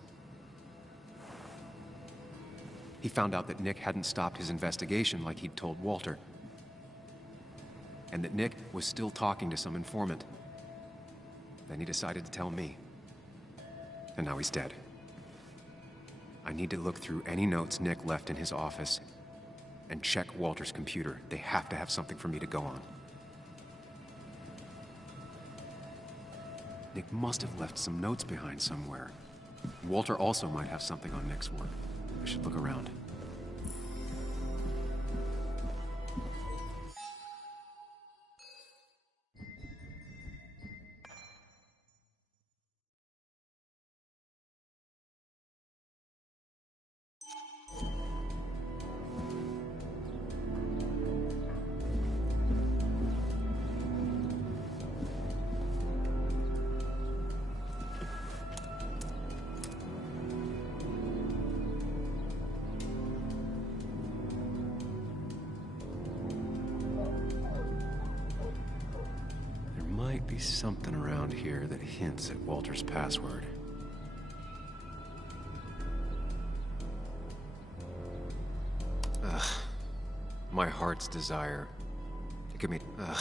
He found out that Nick hadn't stopped his investigation like he'd told Walter. And that Nick was still talking to some informant. Then he decided to tell me. And now he's dead. I need to look through any notes Nick left in his office and check Walter's computer. They have to have something for me to go on. Nick must have left some notes behind somewhere. Walter also might have something on Nick's work. I should look around. Be something around here that hints at Walter's password. Ugh. My heart's desire. Give me. Ugh.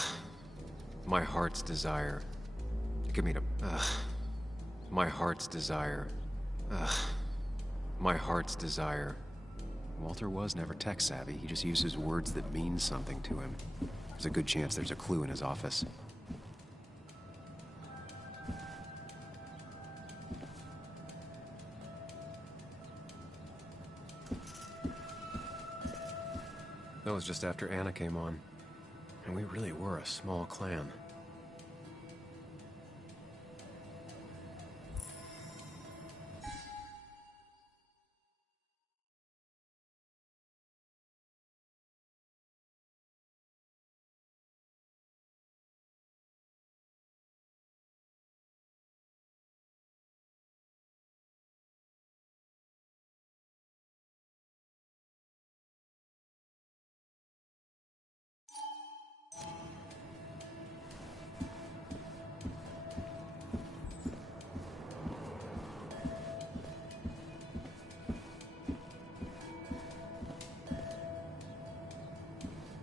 My heart's desire. Give me to. Ugh. My heart's desire. Ugh. My heart's desire. Walter was never tech savvy. He just uses words that mean something to him. There's a good chance there's a clue in his office. That was just after Anna came on. And we really were a small clan.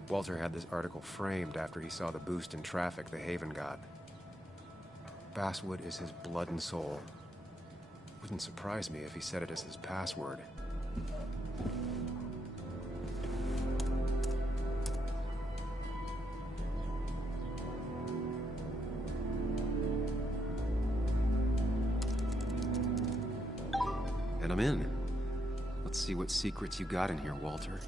Walter had this article framed after he saw the boost in traffic the Haven got. Basswood is his blood and soul. Wouldn't surprise me if he said it as his password. And I'm in. Let's see what secrets you got in here, Walter.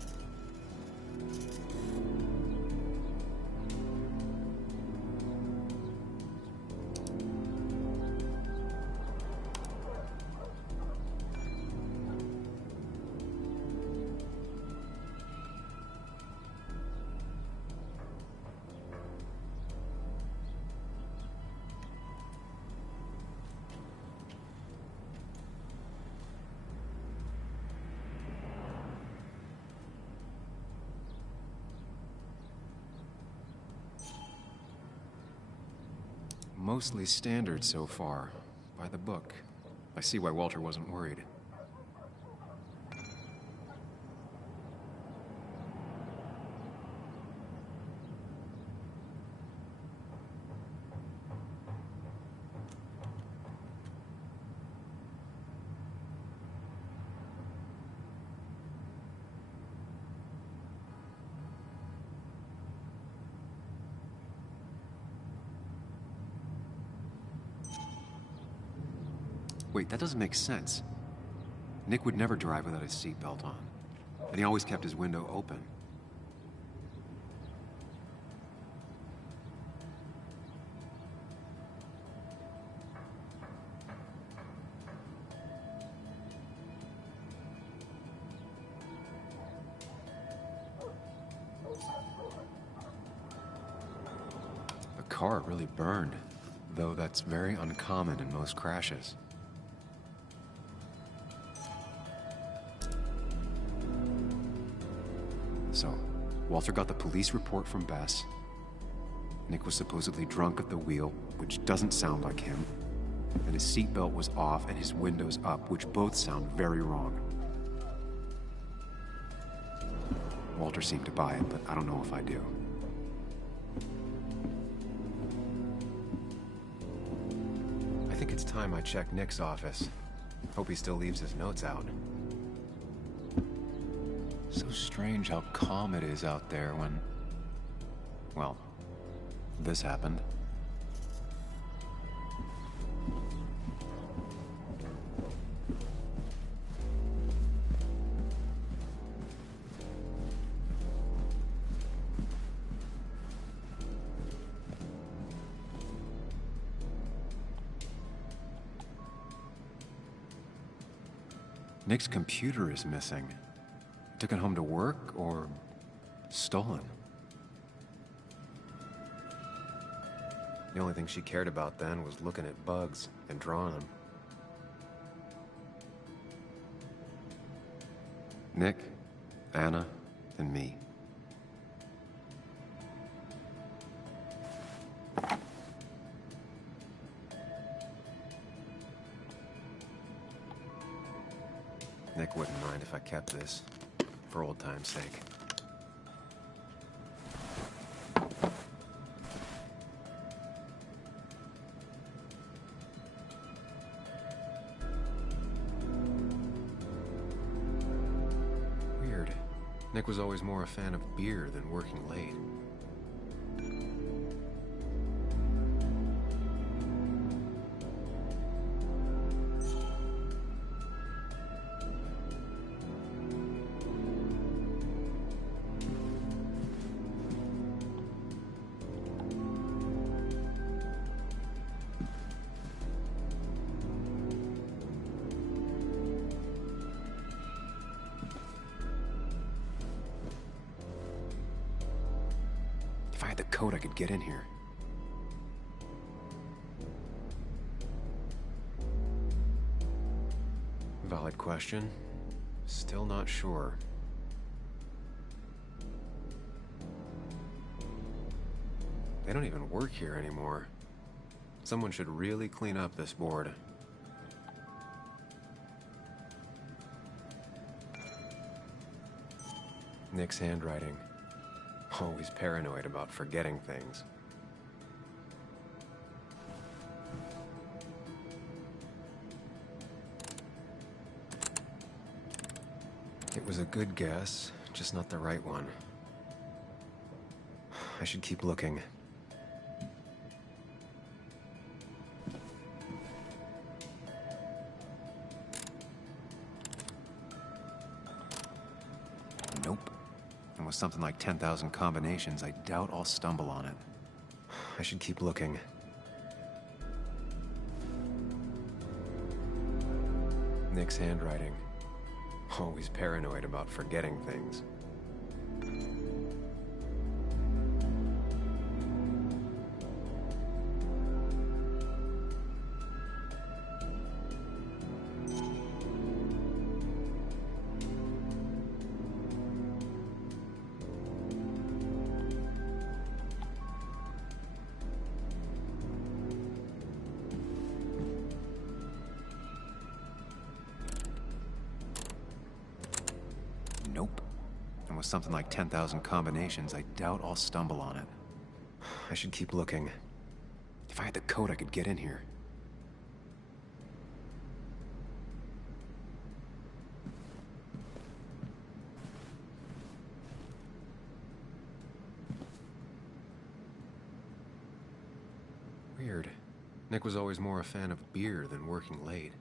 Mostly standard so far, by the book. I see why Walter wasn't worried. Wait, that doesn't make sense. Nick would never drive without his seatbelt on. And he always kept his window open. The car really burned, though that's very uncommon in most crashes. So, Walter got the police report from Bess. Nick was supposedly drunk at the wheel, which doesn't sound like him. And his seatbelt was off and his windows up, which both sound very wrong. Walter seemed to buy it, but I don't know if I do. I think it's time I check Nick's office. Hope he still leaves his notes out. So strange how calm it is out there when... well, this happened. Nick's computer is missing. Took it home to work or stolen. The only thing she cared about then was looking at bugs and drawing them. Nick, Anna, and me. Nick wouldn't mind if I kept this, for old time's sake. Weird. Nick was always more a fan of beer than working late. If I had the code, I could get in here. Valid question. Still not sure. They don't even work here anymore. Someone should really clean up this board. Nick's handwriting. Always paranoid about forgetting things. It was a good guess, just not the right one. I should keep looking. Nope. And with something like 10,000 combinations, I doubt I'll stumble on it. I should keep looking. Nick's handwriting. Always paranoid about forgetting things. Nope. And with something like 10,000 combinations, I doubt I'll stumble on it. I should keep looking. If I had the code, I could get in here. Weird. Nick was always more a fan of beer than working late.